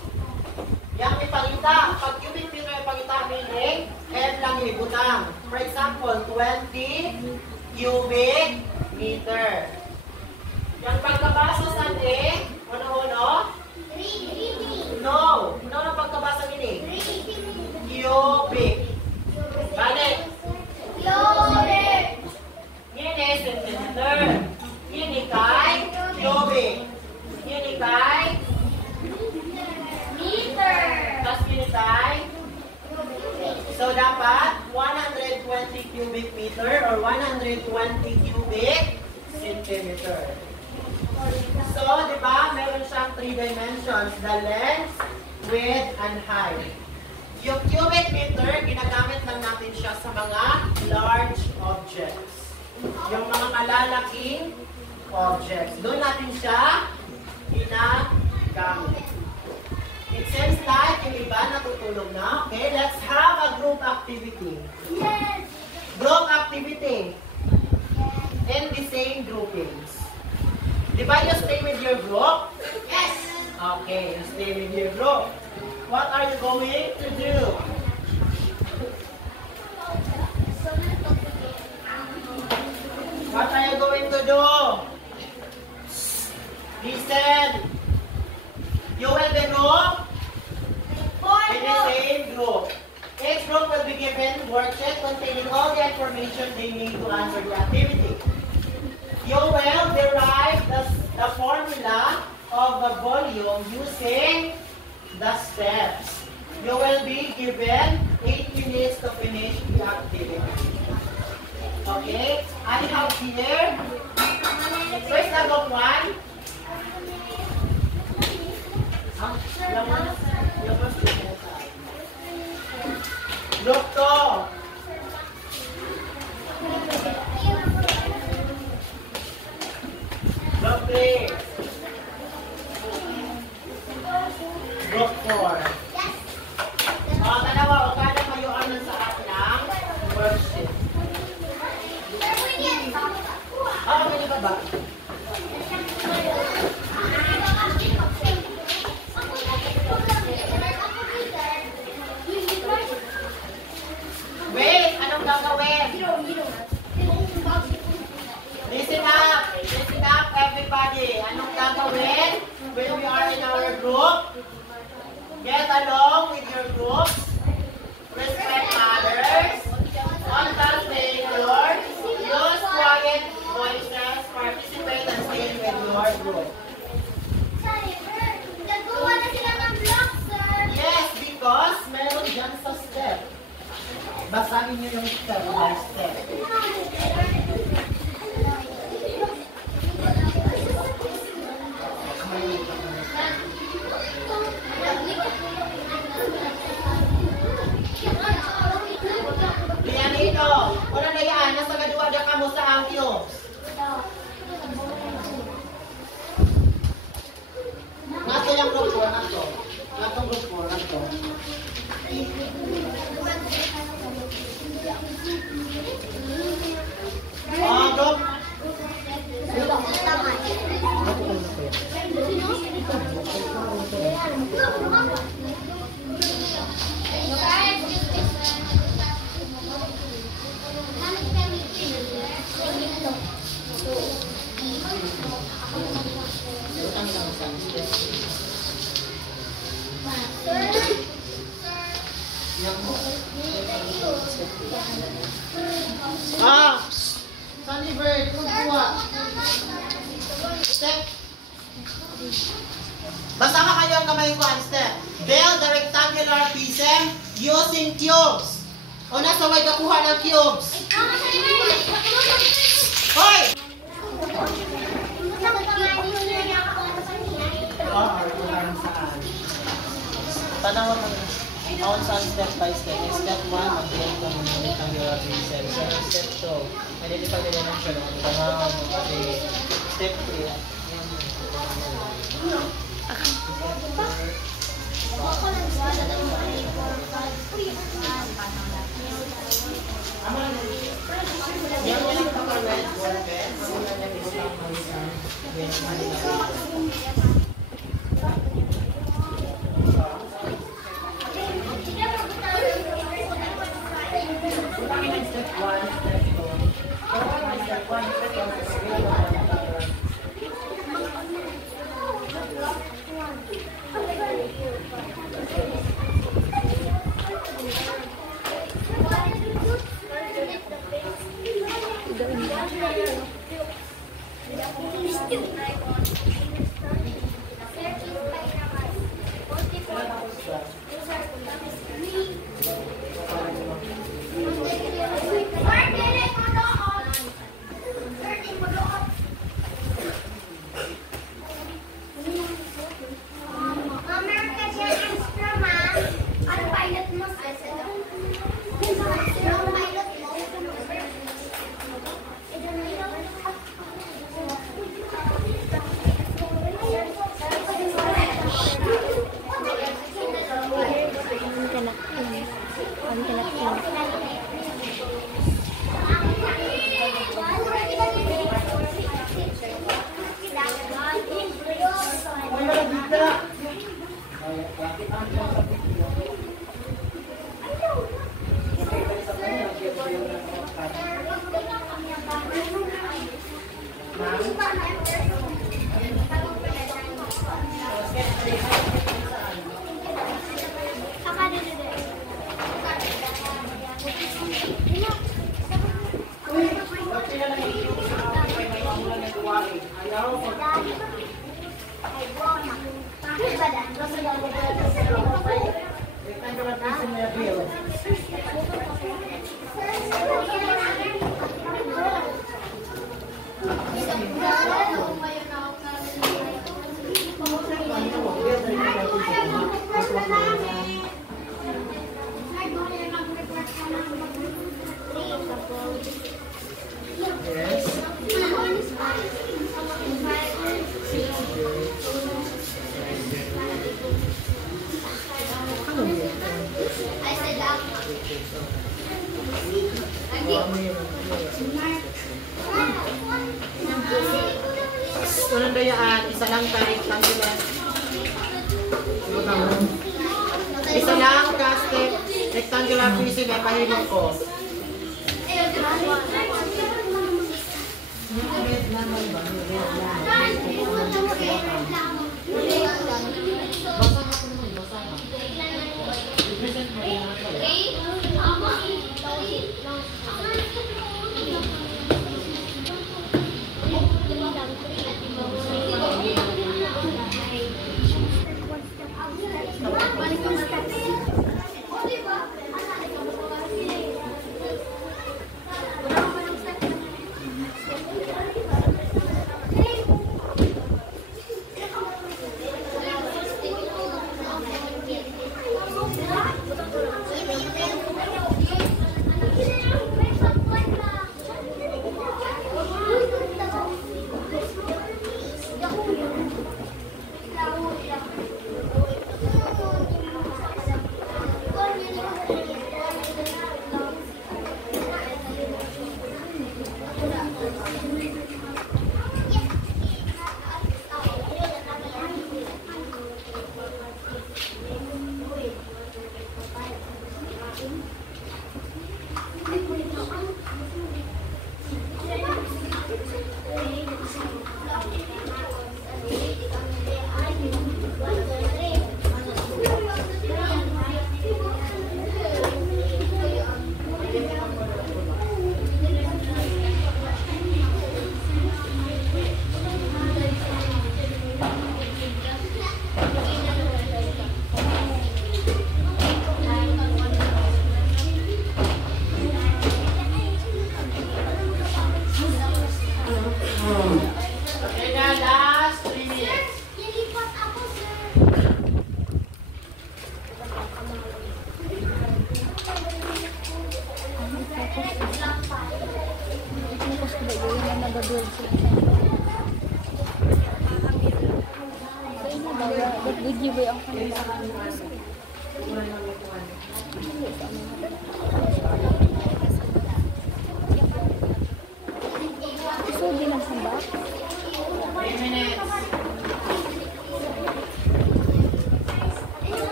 ipakita. Pag cubic meter yung ipakita, meaning M lang yung ibutang. For example, 20 cubic meter. Yung pagkabasa sa A, ano? 3. No. No na pagkabasa ini. Cubic. Balik. Cubic. Yun centimeter. Yun kay cubic. Yun kay Meter. tas yun kay. So dapat 120 cubic meter or 120 cubic centimeter. So, di ba, meron siyang 3 dimensions, the length, width, and height. Yung cubic meter, ginagamit lang natin siya sa mga large objects. Yung mga malalaking objects. Doon natin siya ginagamit. It seems like yung iba natutulog na. Okay, let's have a group activity. Yes. Group activity. In the same groupings. Di ba you stay with your group? Yes. Okay, you stay with your group. What are you going to do? What are you going to do? Listen. You will be grouped in the same group. Each group will be given worksheet containing all the information they need to answer the activity. You will derive the formula of the volume using the steps. You will be given 8 minutes to finish the activity. Okay? I have here, first number 1. Group 2. Group 3. Group 4. Dalawa, o kada kayo ang nasa ng worksheet. Pwede ba ba? Wait, anong gagawin? Listen up everybody. Anong gagawin when we are in our group? Get along with your group. Respect others. Contact neighbors. Use quiet voices. Participate and stay with your group. Nagkuha na sila ng block, sir. Yes, because meron dyan sa step. Basahin niyo yung step by step. Diyan ito. Wala na yan. Nasa gaduada ka mo sa angkyo. Nato yung group 4 na to. Natong group 4 na to. Group. Sunny Bird, kuha. Step. Basta ka kayo ang kamay ko ang step. Build the rectangular pieces using cubes. O nasa way kakuha ng cubes. Hoy! Tanawan mo on sa step by step. Step 1, mag-build ka ng rectangular pieces. So, step 2, identify the dimension. Step 3, Unang dayaan, isa lang ka rectangular. Isa lang ka step rectangular prism ay pahilong ko. Okay na, last 3 minutes. Lilipat ako, sir. Tapos ko ba yun na nag-build sila sa video ba yung kanila? So, di lang samba? 3 minutes.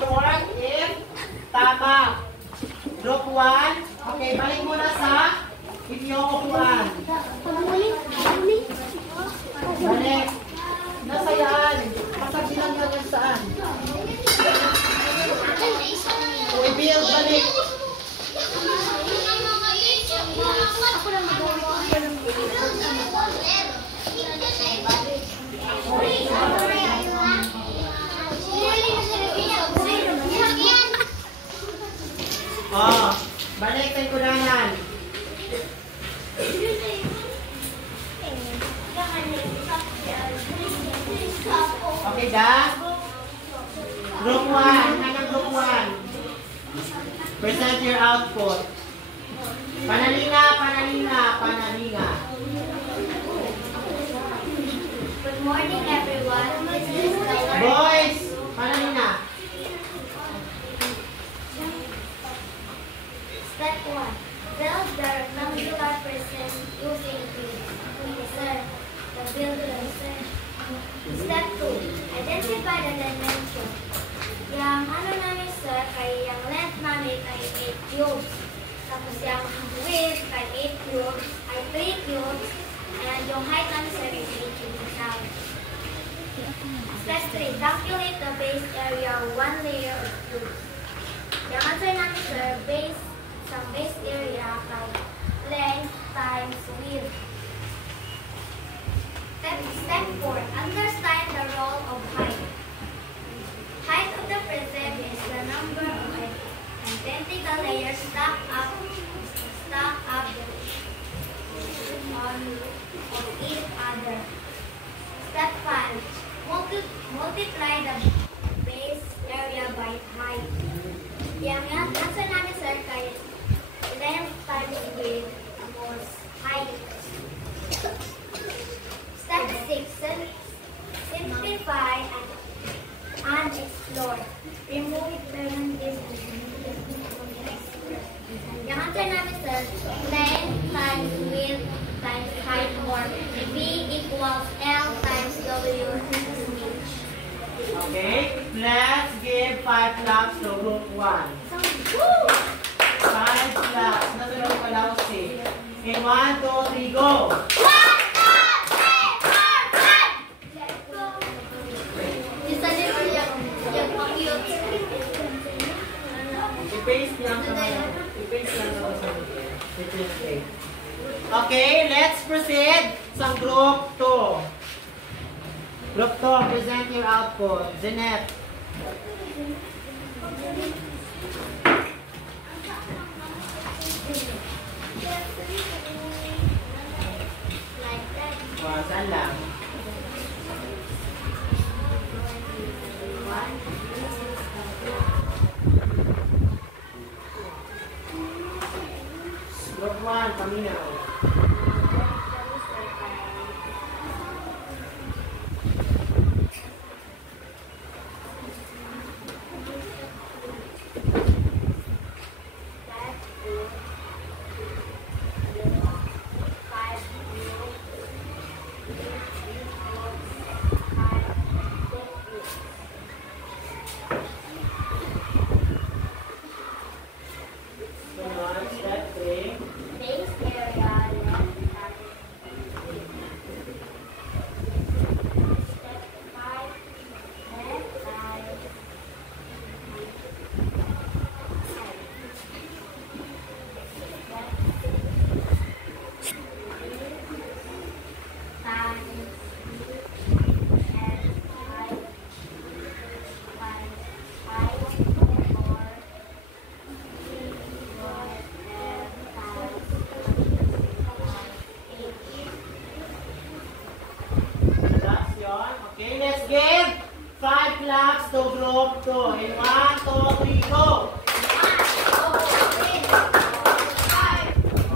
Correct if tama. Group 1. Okay, balik muna sa inyong upuan. Balik. Nasa yan. Pasabihan nga yan saan. Rebuild, balik. Oh, balik sa kudanan. Okay, da? Group 1. Hanggang group 1. Present your output. Panalinga, panalinga, panalinga. Good morning, everyone. This is the Boys, panalinga. Step 1. Build the rectangular prism using the builder. Step 2. Identify the dimension. Yang ano namin, sir, kay yung length namin ay 8 cubes. Tapos yung width kay 8 cubes ay 3 cubes. And yung height namin, sir, is 8 cubes. Step 3. Calculate the base area of 1 layer of cubes. Yung answer namin, sir, sa base area kay length times width. Step 4. Understand the role of height. Height of the prism is the number of identical layers stacked up on each other. Step 5. Multiply the base area by height. Yang answer namin, sir, kay answer namin, sir, length times width times height, or V equals L times W inch. Okay, let's give 5 claps to group 1. 5 claps. Nasunod ko lang si. In 1, 2, 3, go! Isa din po yung compute. I-paste lang sa mga. I-paste lang sa mga. Okay, let's proceed sa group 2. Group 2, present your output. Jeanette. Saan lang? Group 1, paminaw. Okay, let's give 5 claps to group 2. In 1, 2, 3, go!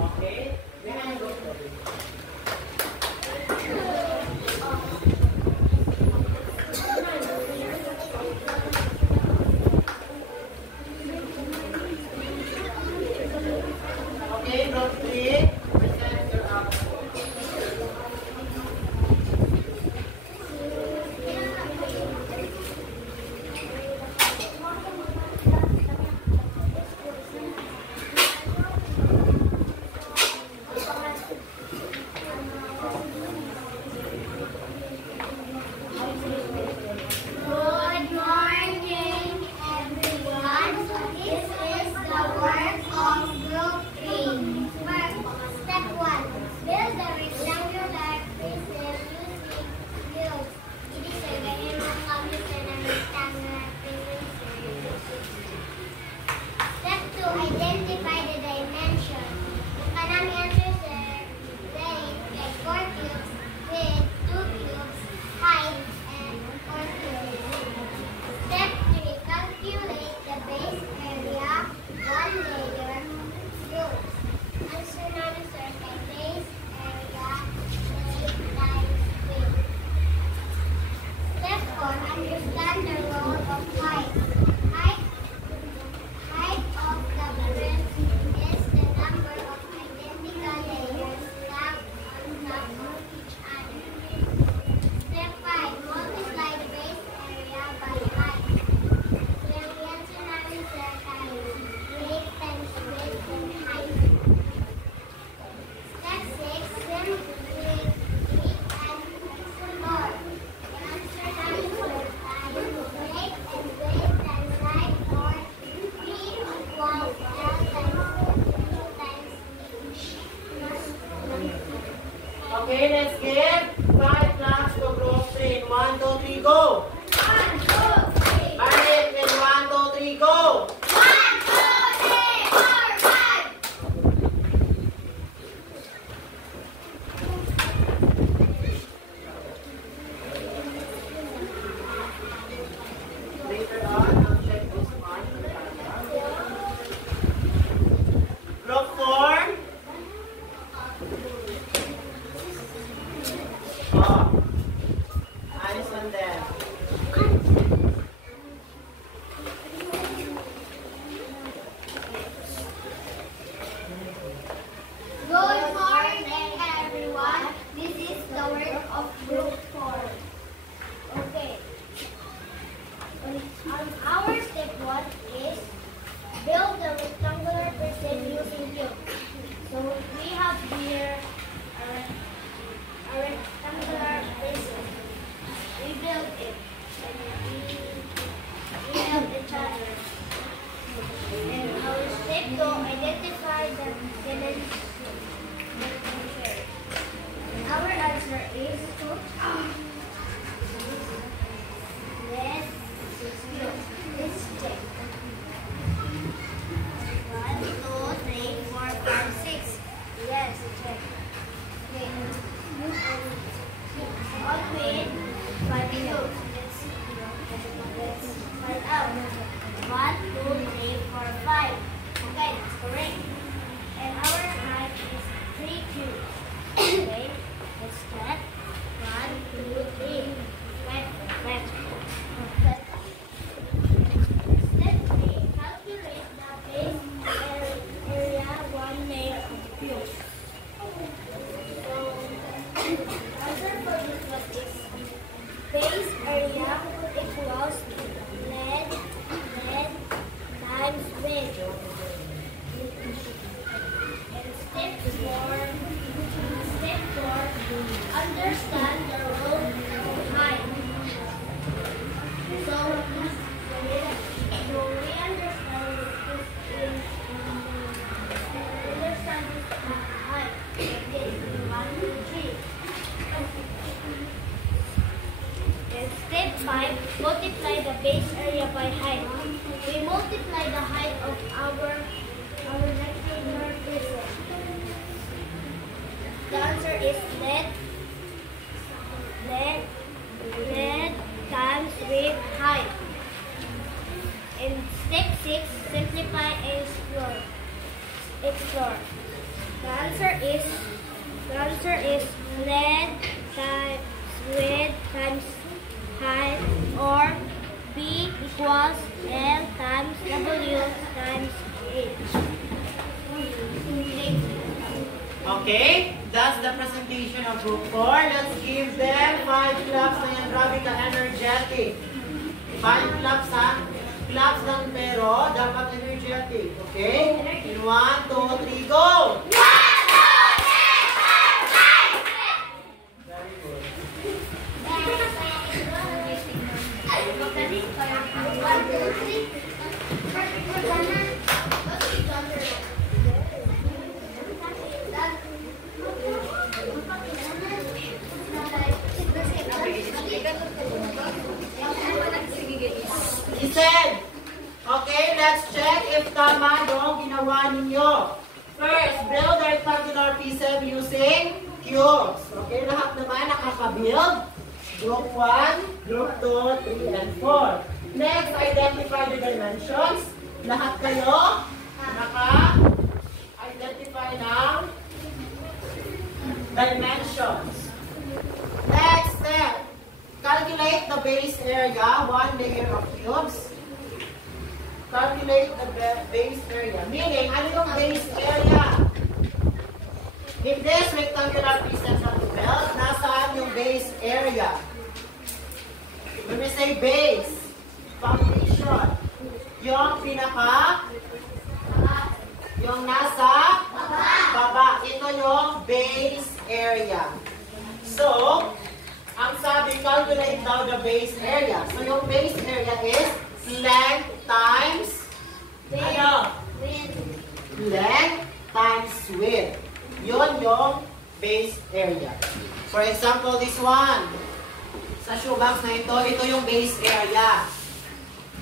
Okay. Behind group 2. Okay, group 3. Present your output. Good morning, everyone. This is the work of Group 3. Step 1. Build a rectangular prism using cubes. Ini sebagai kami sedang rectangular prism. Step 2. Identify the dimension. Kanang answer, sir. Length, like 4 cubes, width, 2 cubes, height, and 4 cubes. Step 3. Calculate the base area, 1 layer, cubes. Answer namin, sir, kay base area, length times width. Step 4. Understand the role of height. Height of the prism is the number of identical layers stacked on top of each other. Step 5. Multiply the base area by height. Yung answer namin, sir, kay length times width and height. Step 6. Simplify and explore. Yung answer namin, sir, kay length and width times height, or 3 equals L times inch. Okay, let's give 5 claps to group 3. In 1, 2, 3, go! 1, 2, 3. Barnet, in 1, 2, 3, go! 1, 2, 3, 4, 5. Later on, I'll check this one. Group 4. to identify the dimension. Our answer is let's check. 1, 2, 3, 4, 5, 6. Yes, check. Okay. All with 5 cubes. Let's find out. 1, 2, 3, 4, 5. Okay, that's correct. And our height is 3 cubes. Okay, let's check. 1, 2, 3. Left. Step 3. Calculate the base area 1 layer of cubes. So, answer for this one is base area equals length times width. And step 4, understand the rule of height. So we understand this height. Okay, 1, 2, 3. And step 5, multiply the base area by height. We multiply the height of our rectangular prism. The answer is length times width height. In step 6, simplify and explore. The answer is length times width times height, or B equals L times W times H. Okay, that's the presentation of group 4. Let's give them 5 claps na yan. Grabe ka energetic. 5 claps ha. Claps lang pero dapat energetic. Okay? In 1, 2, 3, go! Very good. Listen. Okay, let's check if tama yung ginawa ninyo. First, build a rectangular prism using cubes. Okay, lahat naman nakaka-build. Group 1, Group 2, 3, and 4. Next, identify the dimensions. Lahat kayo naka-identify ng dimensions. Next step, calculate the base area, 1 layer of cubes. Calculate the base area. Meaning, ano yung base area? In this rectangular prism of the belt, nasaan yung base area? When we say base, foundation, yung pinaka, yung nasa baba. Ito yung base area. So, ang sabi, calculate daw the base area. So, yung base area is length times ano? Length times width. Yun yung base area. For example, this one. Sa shoebox na ito yung base area.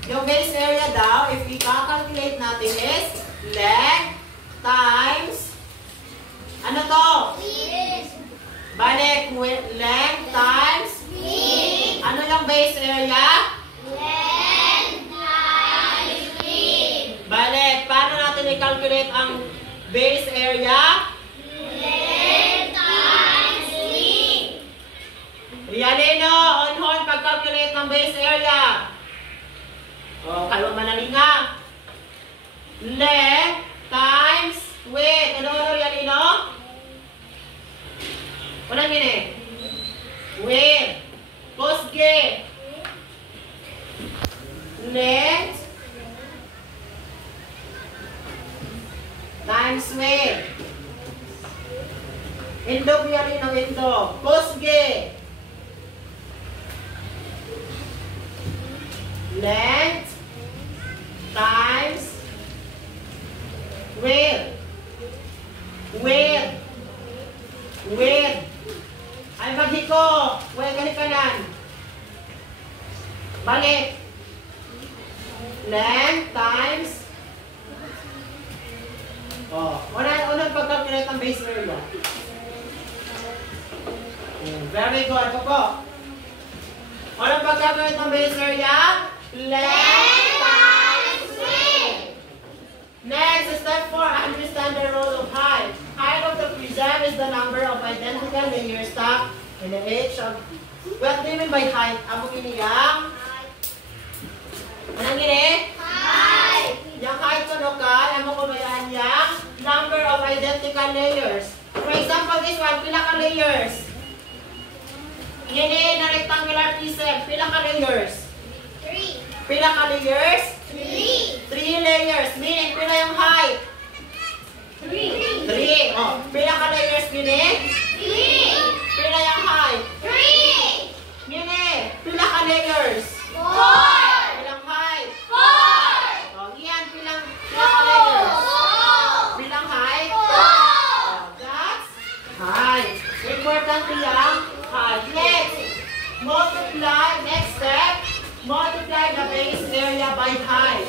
Yung base area daw, if i-calculate natin is length times ano to? Balik, length times ano yung base area? Balik, paano natin i-calculate ang base area? Rialino, on-horn pag-calculate ng base area. O, kayo manalinga. Length times width. Ano, Rialino? Unang gini. Width. Kusge. Length times width. Indog Rialino, indog. Kusge. Length times With. Ay maghiko. With kahikanan. Balik. Length times. Unang pag-calculate ang base area. Very good. Opo. Unang pag-calculate ang base area. Length times width. Next, step 4. Understand the rule of height. Height of the prism is the number of identical layers stacked in the edge of... What do you mean by height? Amo kiniyang? Anong gini? Height. Yung height ko lokal, amo ko bayaan yung number of identical layers. For example, this one, pila ka layers? Gini na rectangular prism, pila ka layers? 3. Pila ka layers? 3. 3 layers, meaning pila yung height? 3. 3. Oh, pila ka layers gini? 3. Pila yung height? 3. Gini, pila ka layers? 4. Pilang height? 4. Oh, iyan, pila ka layers? Pilang height? 4. Oh, that's height. Important yung height. Next, multiply, next step, multiply the base area by height.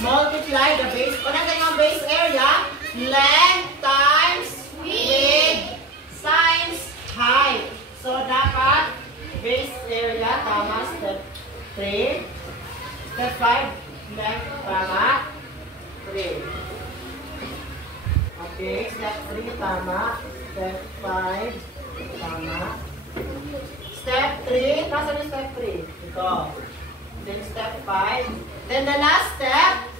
Multiply the base, unang ganyang base area, length times width times height. So, dapat base area, tama, step 3. Step 5, length, tama, 3. Okay, step 3, tama. Step 5, tama. Step 3, nasa yung step 3? Ito. Then step 5. Then the last step,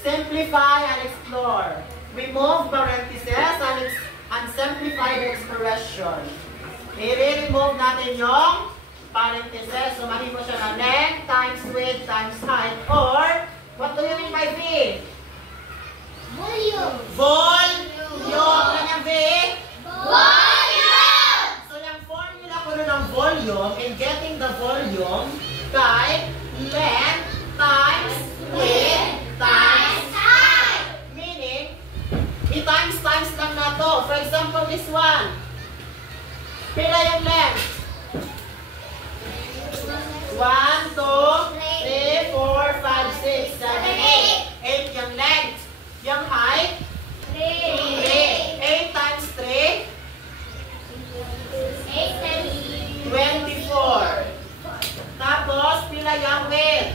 simplify and explore. Remove parentheses and simplify the expression. I-remove natin yung parentheses. So, mahin mo siya na length times width times height. Or, what do you mean by V? Volume. Volume. Kanyang V? Volume. So, yung formula ko nun ng volume, in getting the volume, type length times width times height. Meaning, i-times lang na to. For example, this one. Pila yung length? 1, 2, 3, 4, 5, 6, 7, 8. 8 yung length. Yung height? 3. 8 times 3? 8 times 24. Tapos, pila yung width?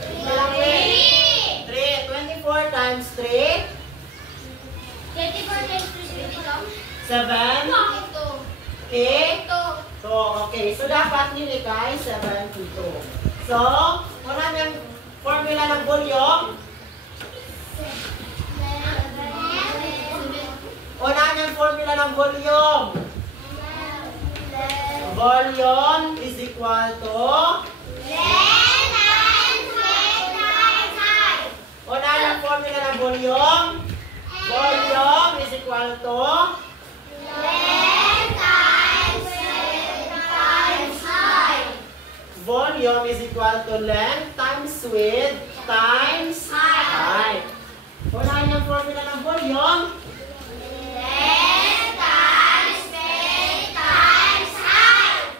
Pila yung width? 3. 24 times 3? 24 times 3, 7? 8? 2. So, okay. So, dapat nyo ikay 72. So, una yung formula ng volume. Una yung formula ng volume. Volume is equal to una yung formula ng volume. Volume is equal to volume is equal to length times width times height. Unahin yung formula ng volume. Length times width times height.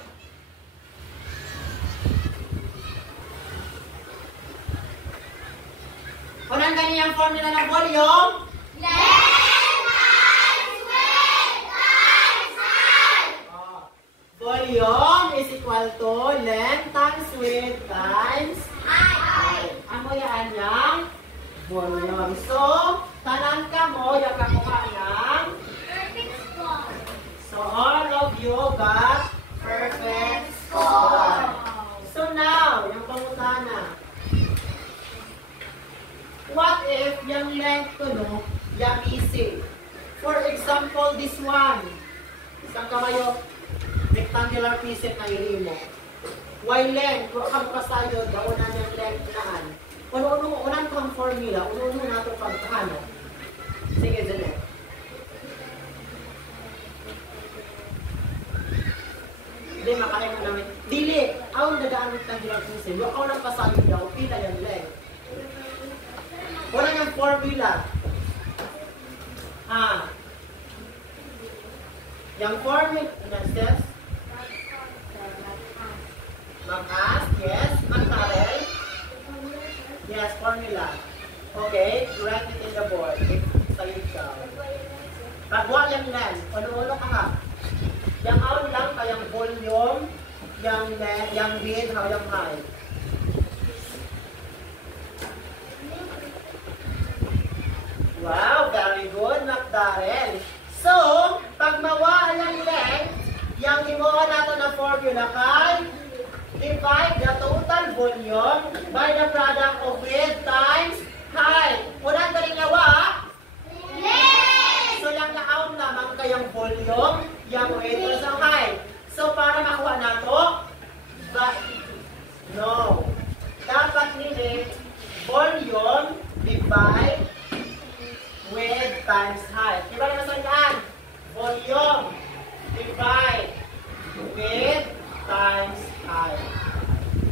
Unahin ganyan yung formula ng volume. Length times width times height. Volume is equal to length times width times Height. Amo yan yung volume. So, tanan ka mo yung kakuha ng. Perfect score. So, all of you got perfect score. So now, yung pangutana. What if yung length ko, no, yung easy? For example, this one. Isang kamayo, rectangular piece na yun mo. Why length? Kung kasayo, daunan yung length naan. Unan ko ang formula, ununo na ito pagkano. Sige, Janet. Hindi, makain mo namin. Dili, ang dadaan ng rectangular piece. Yung ako lang kasayo daw, pila yung length. Wala niyang formula. Yung formula, sis? Mag-ask, yes. Mag-tarel. Yes, formula. Okay, write it in the board. Sa'yo ikaw. Pagwa yung lens. Ulo-ulo ka ha. Yung out lang kayang volume, yung width, yung height. Wow, very good, Nakdarel. So, pag mawa yung length, yung imuha nato na formula kay divide the total volume by the product of width times height. Unang galing nawa? So, yung na-out naman kayang volume, yung width plus ang height. So, para makuha nato, no. Dapat nili volume divide width times height. Diba naman sa yan? Volume divide width times height.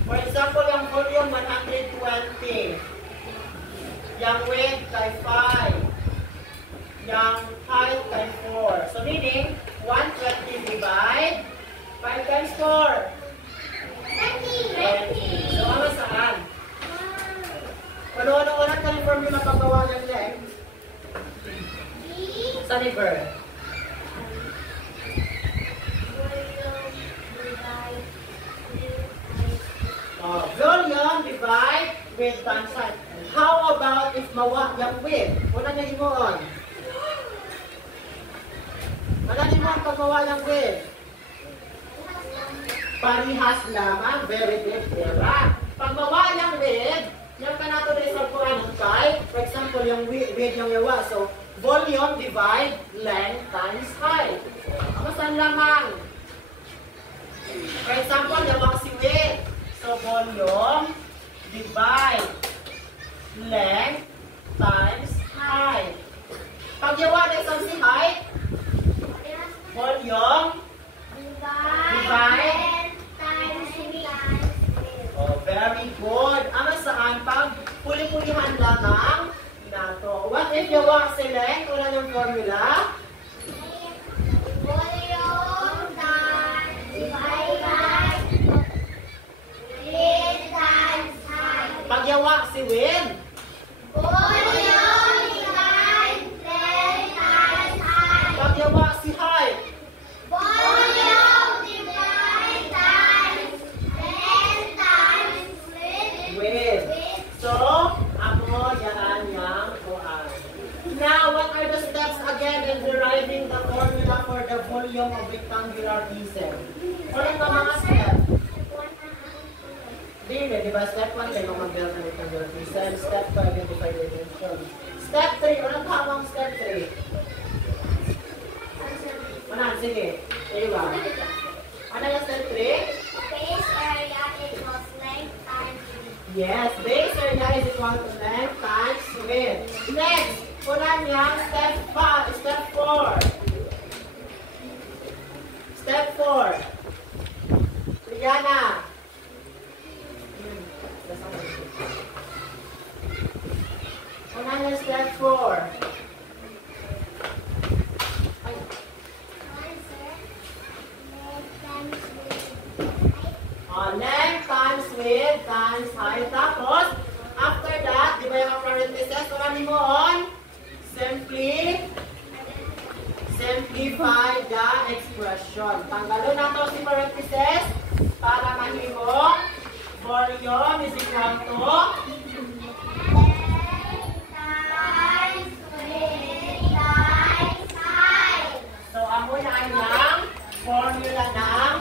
For example, yung volume 120. Yung width kay 5. Yung height kay 4. So meaning, 120 divide 5 times 4. 20. So ano saan? Ano-ano-ulan ka yung formula paggawa ng length? Sa liver. Volume divide width times height. How about if mawa yung width? Una niya himuon. Wala niyo ang pagmawa yung width. Parihas lamang. Very good. Diba? Pagmawa yung width, yung kanato rin sa Quran kay, for example, yung width yung yawa. So, volume divide length times height. Masan lamang? For example, yawang si width. So, volume divide length times height. Pag yawa na isang si height, volume divide times oh, very good. Ano saan? Pag puli-pulihan lamang nato. What if yawa si length? Una yung formula? volume times divide width times height. Pag yawa si width? Volume divide length times height. Pag yawa si height? Volume divide times length times Width. So, amo yan yang kuan. Now, what are the steps again in deriving the formula for the volume of rectangular pieces? What are the mga steps? Di ba? Step 1 kayo mag-build ng rectangular pieces. Step 2, identify the dimension. Step 3, anong tamang step 3? Manan, sige. Iwa. Ano yung step 3? Base area equals length times width. Yes, base area is equal to length times width. Next, ulan yang step 5, step 4. Step 4. Liana. Ulan yang step 4. Length times width times height. Tapos, after that, di ba yung parentheses? Ulan mo on? Simplify the expression. Tanggalon na to si parentheses para mahimo. Volume is equal to Times width times height. so, amo na ang formula ng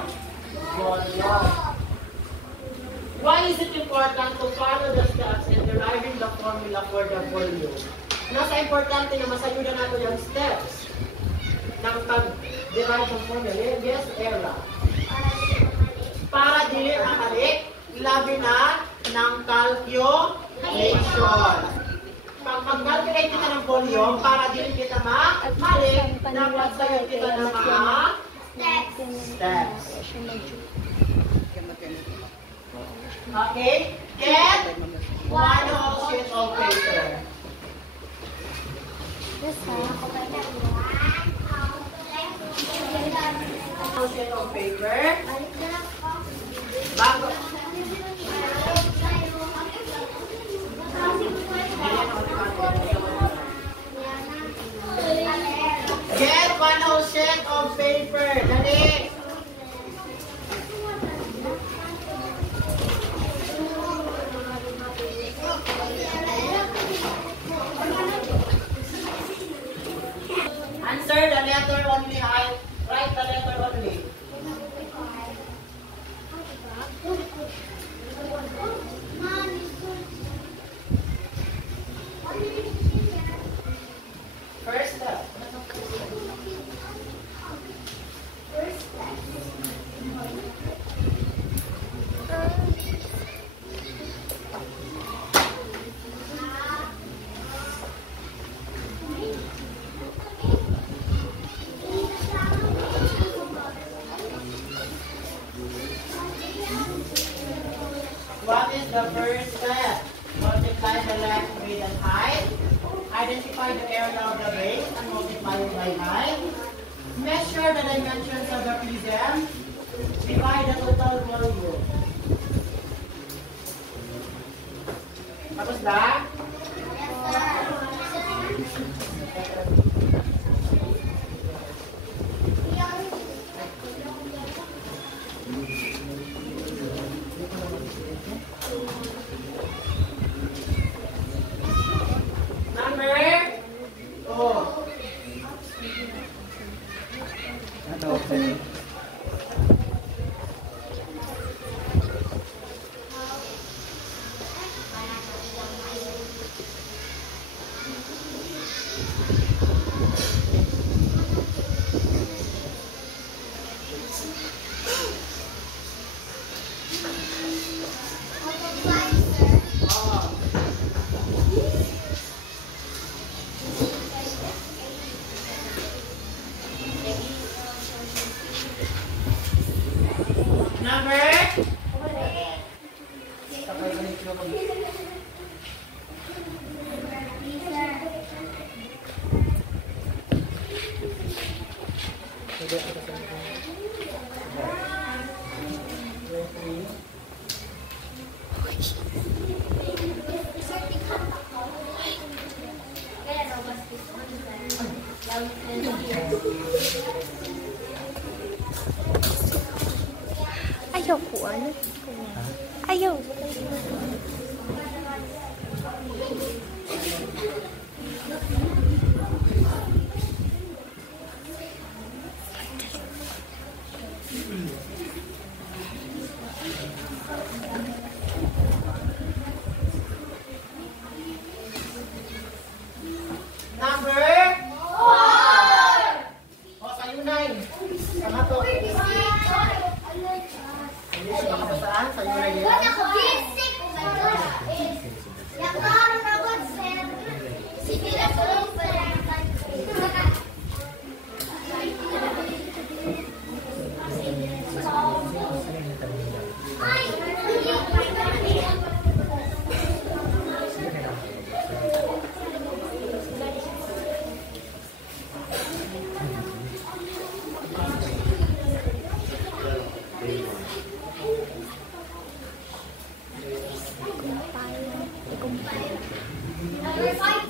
volume. Why is it important to follow the steps in deriving the formula for the volume? Nasa importante na masayudan nato yung steps ng pag-derive ng formula. Yes, Era. Para dili makalik, labi na ng calculation. Pag mag-calculate kita ng volume, para dili kita makalik, dapat sayo kita ng mga steps. Okay? Get one whole sheet of paper. Yes, ha? Sheet of paper. Bago. Get one whole sheet of paper. Dali. Answer the letter only. I write the letter only. First step. What is the first step? Multiply the length, width, and height. Identify the area of the base and multiply it by height. Measure the dimensions of the prism. Divide the total volume. Tapos na? Ayaw ko, ano? Ayaw.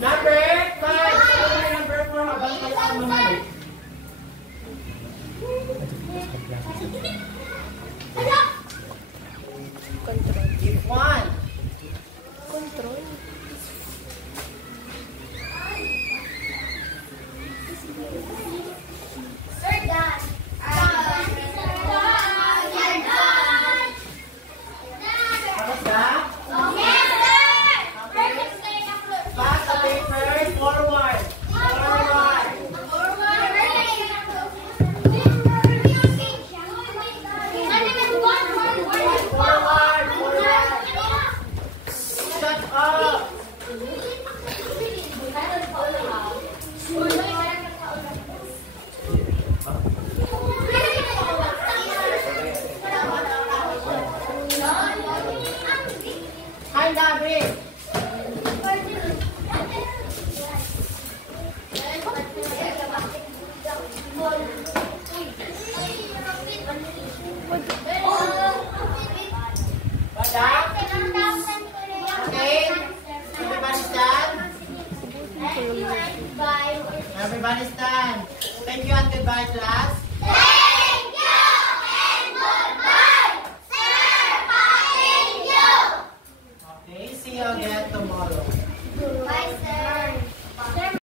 Number 5. Thank you and goodbye. Everybody stand. Thank you and goodbye, class. Thank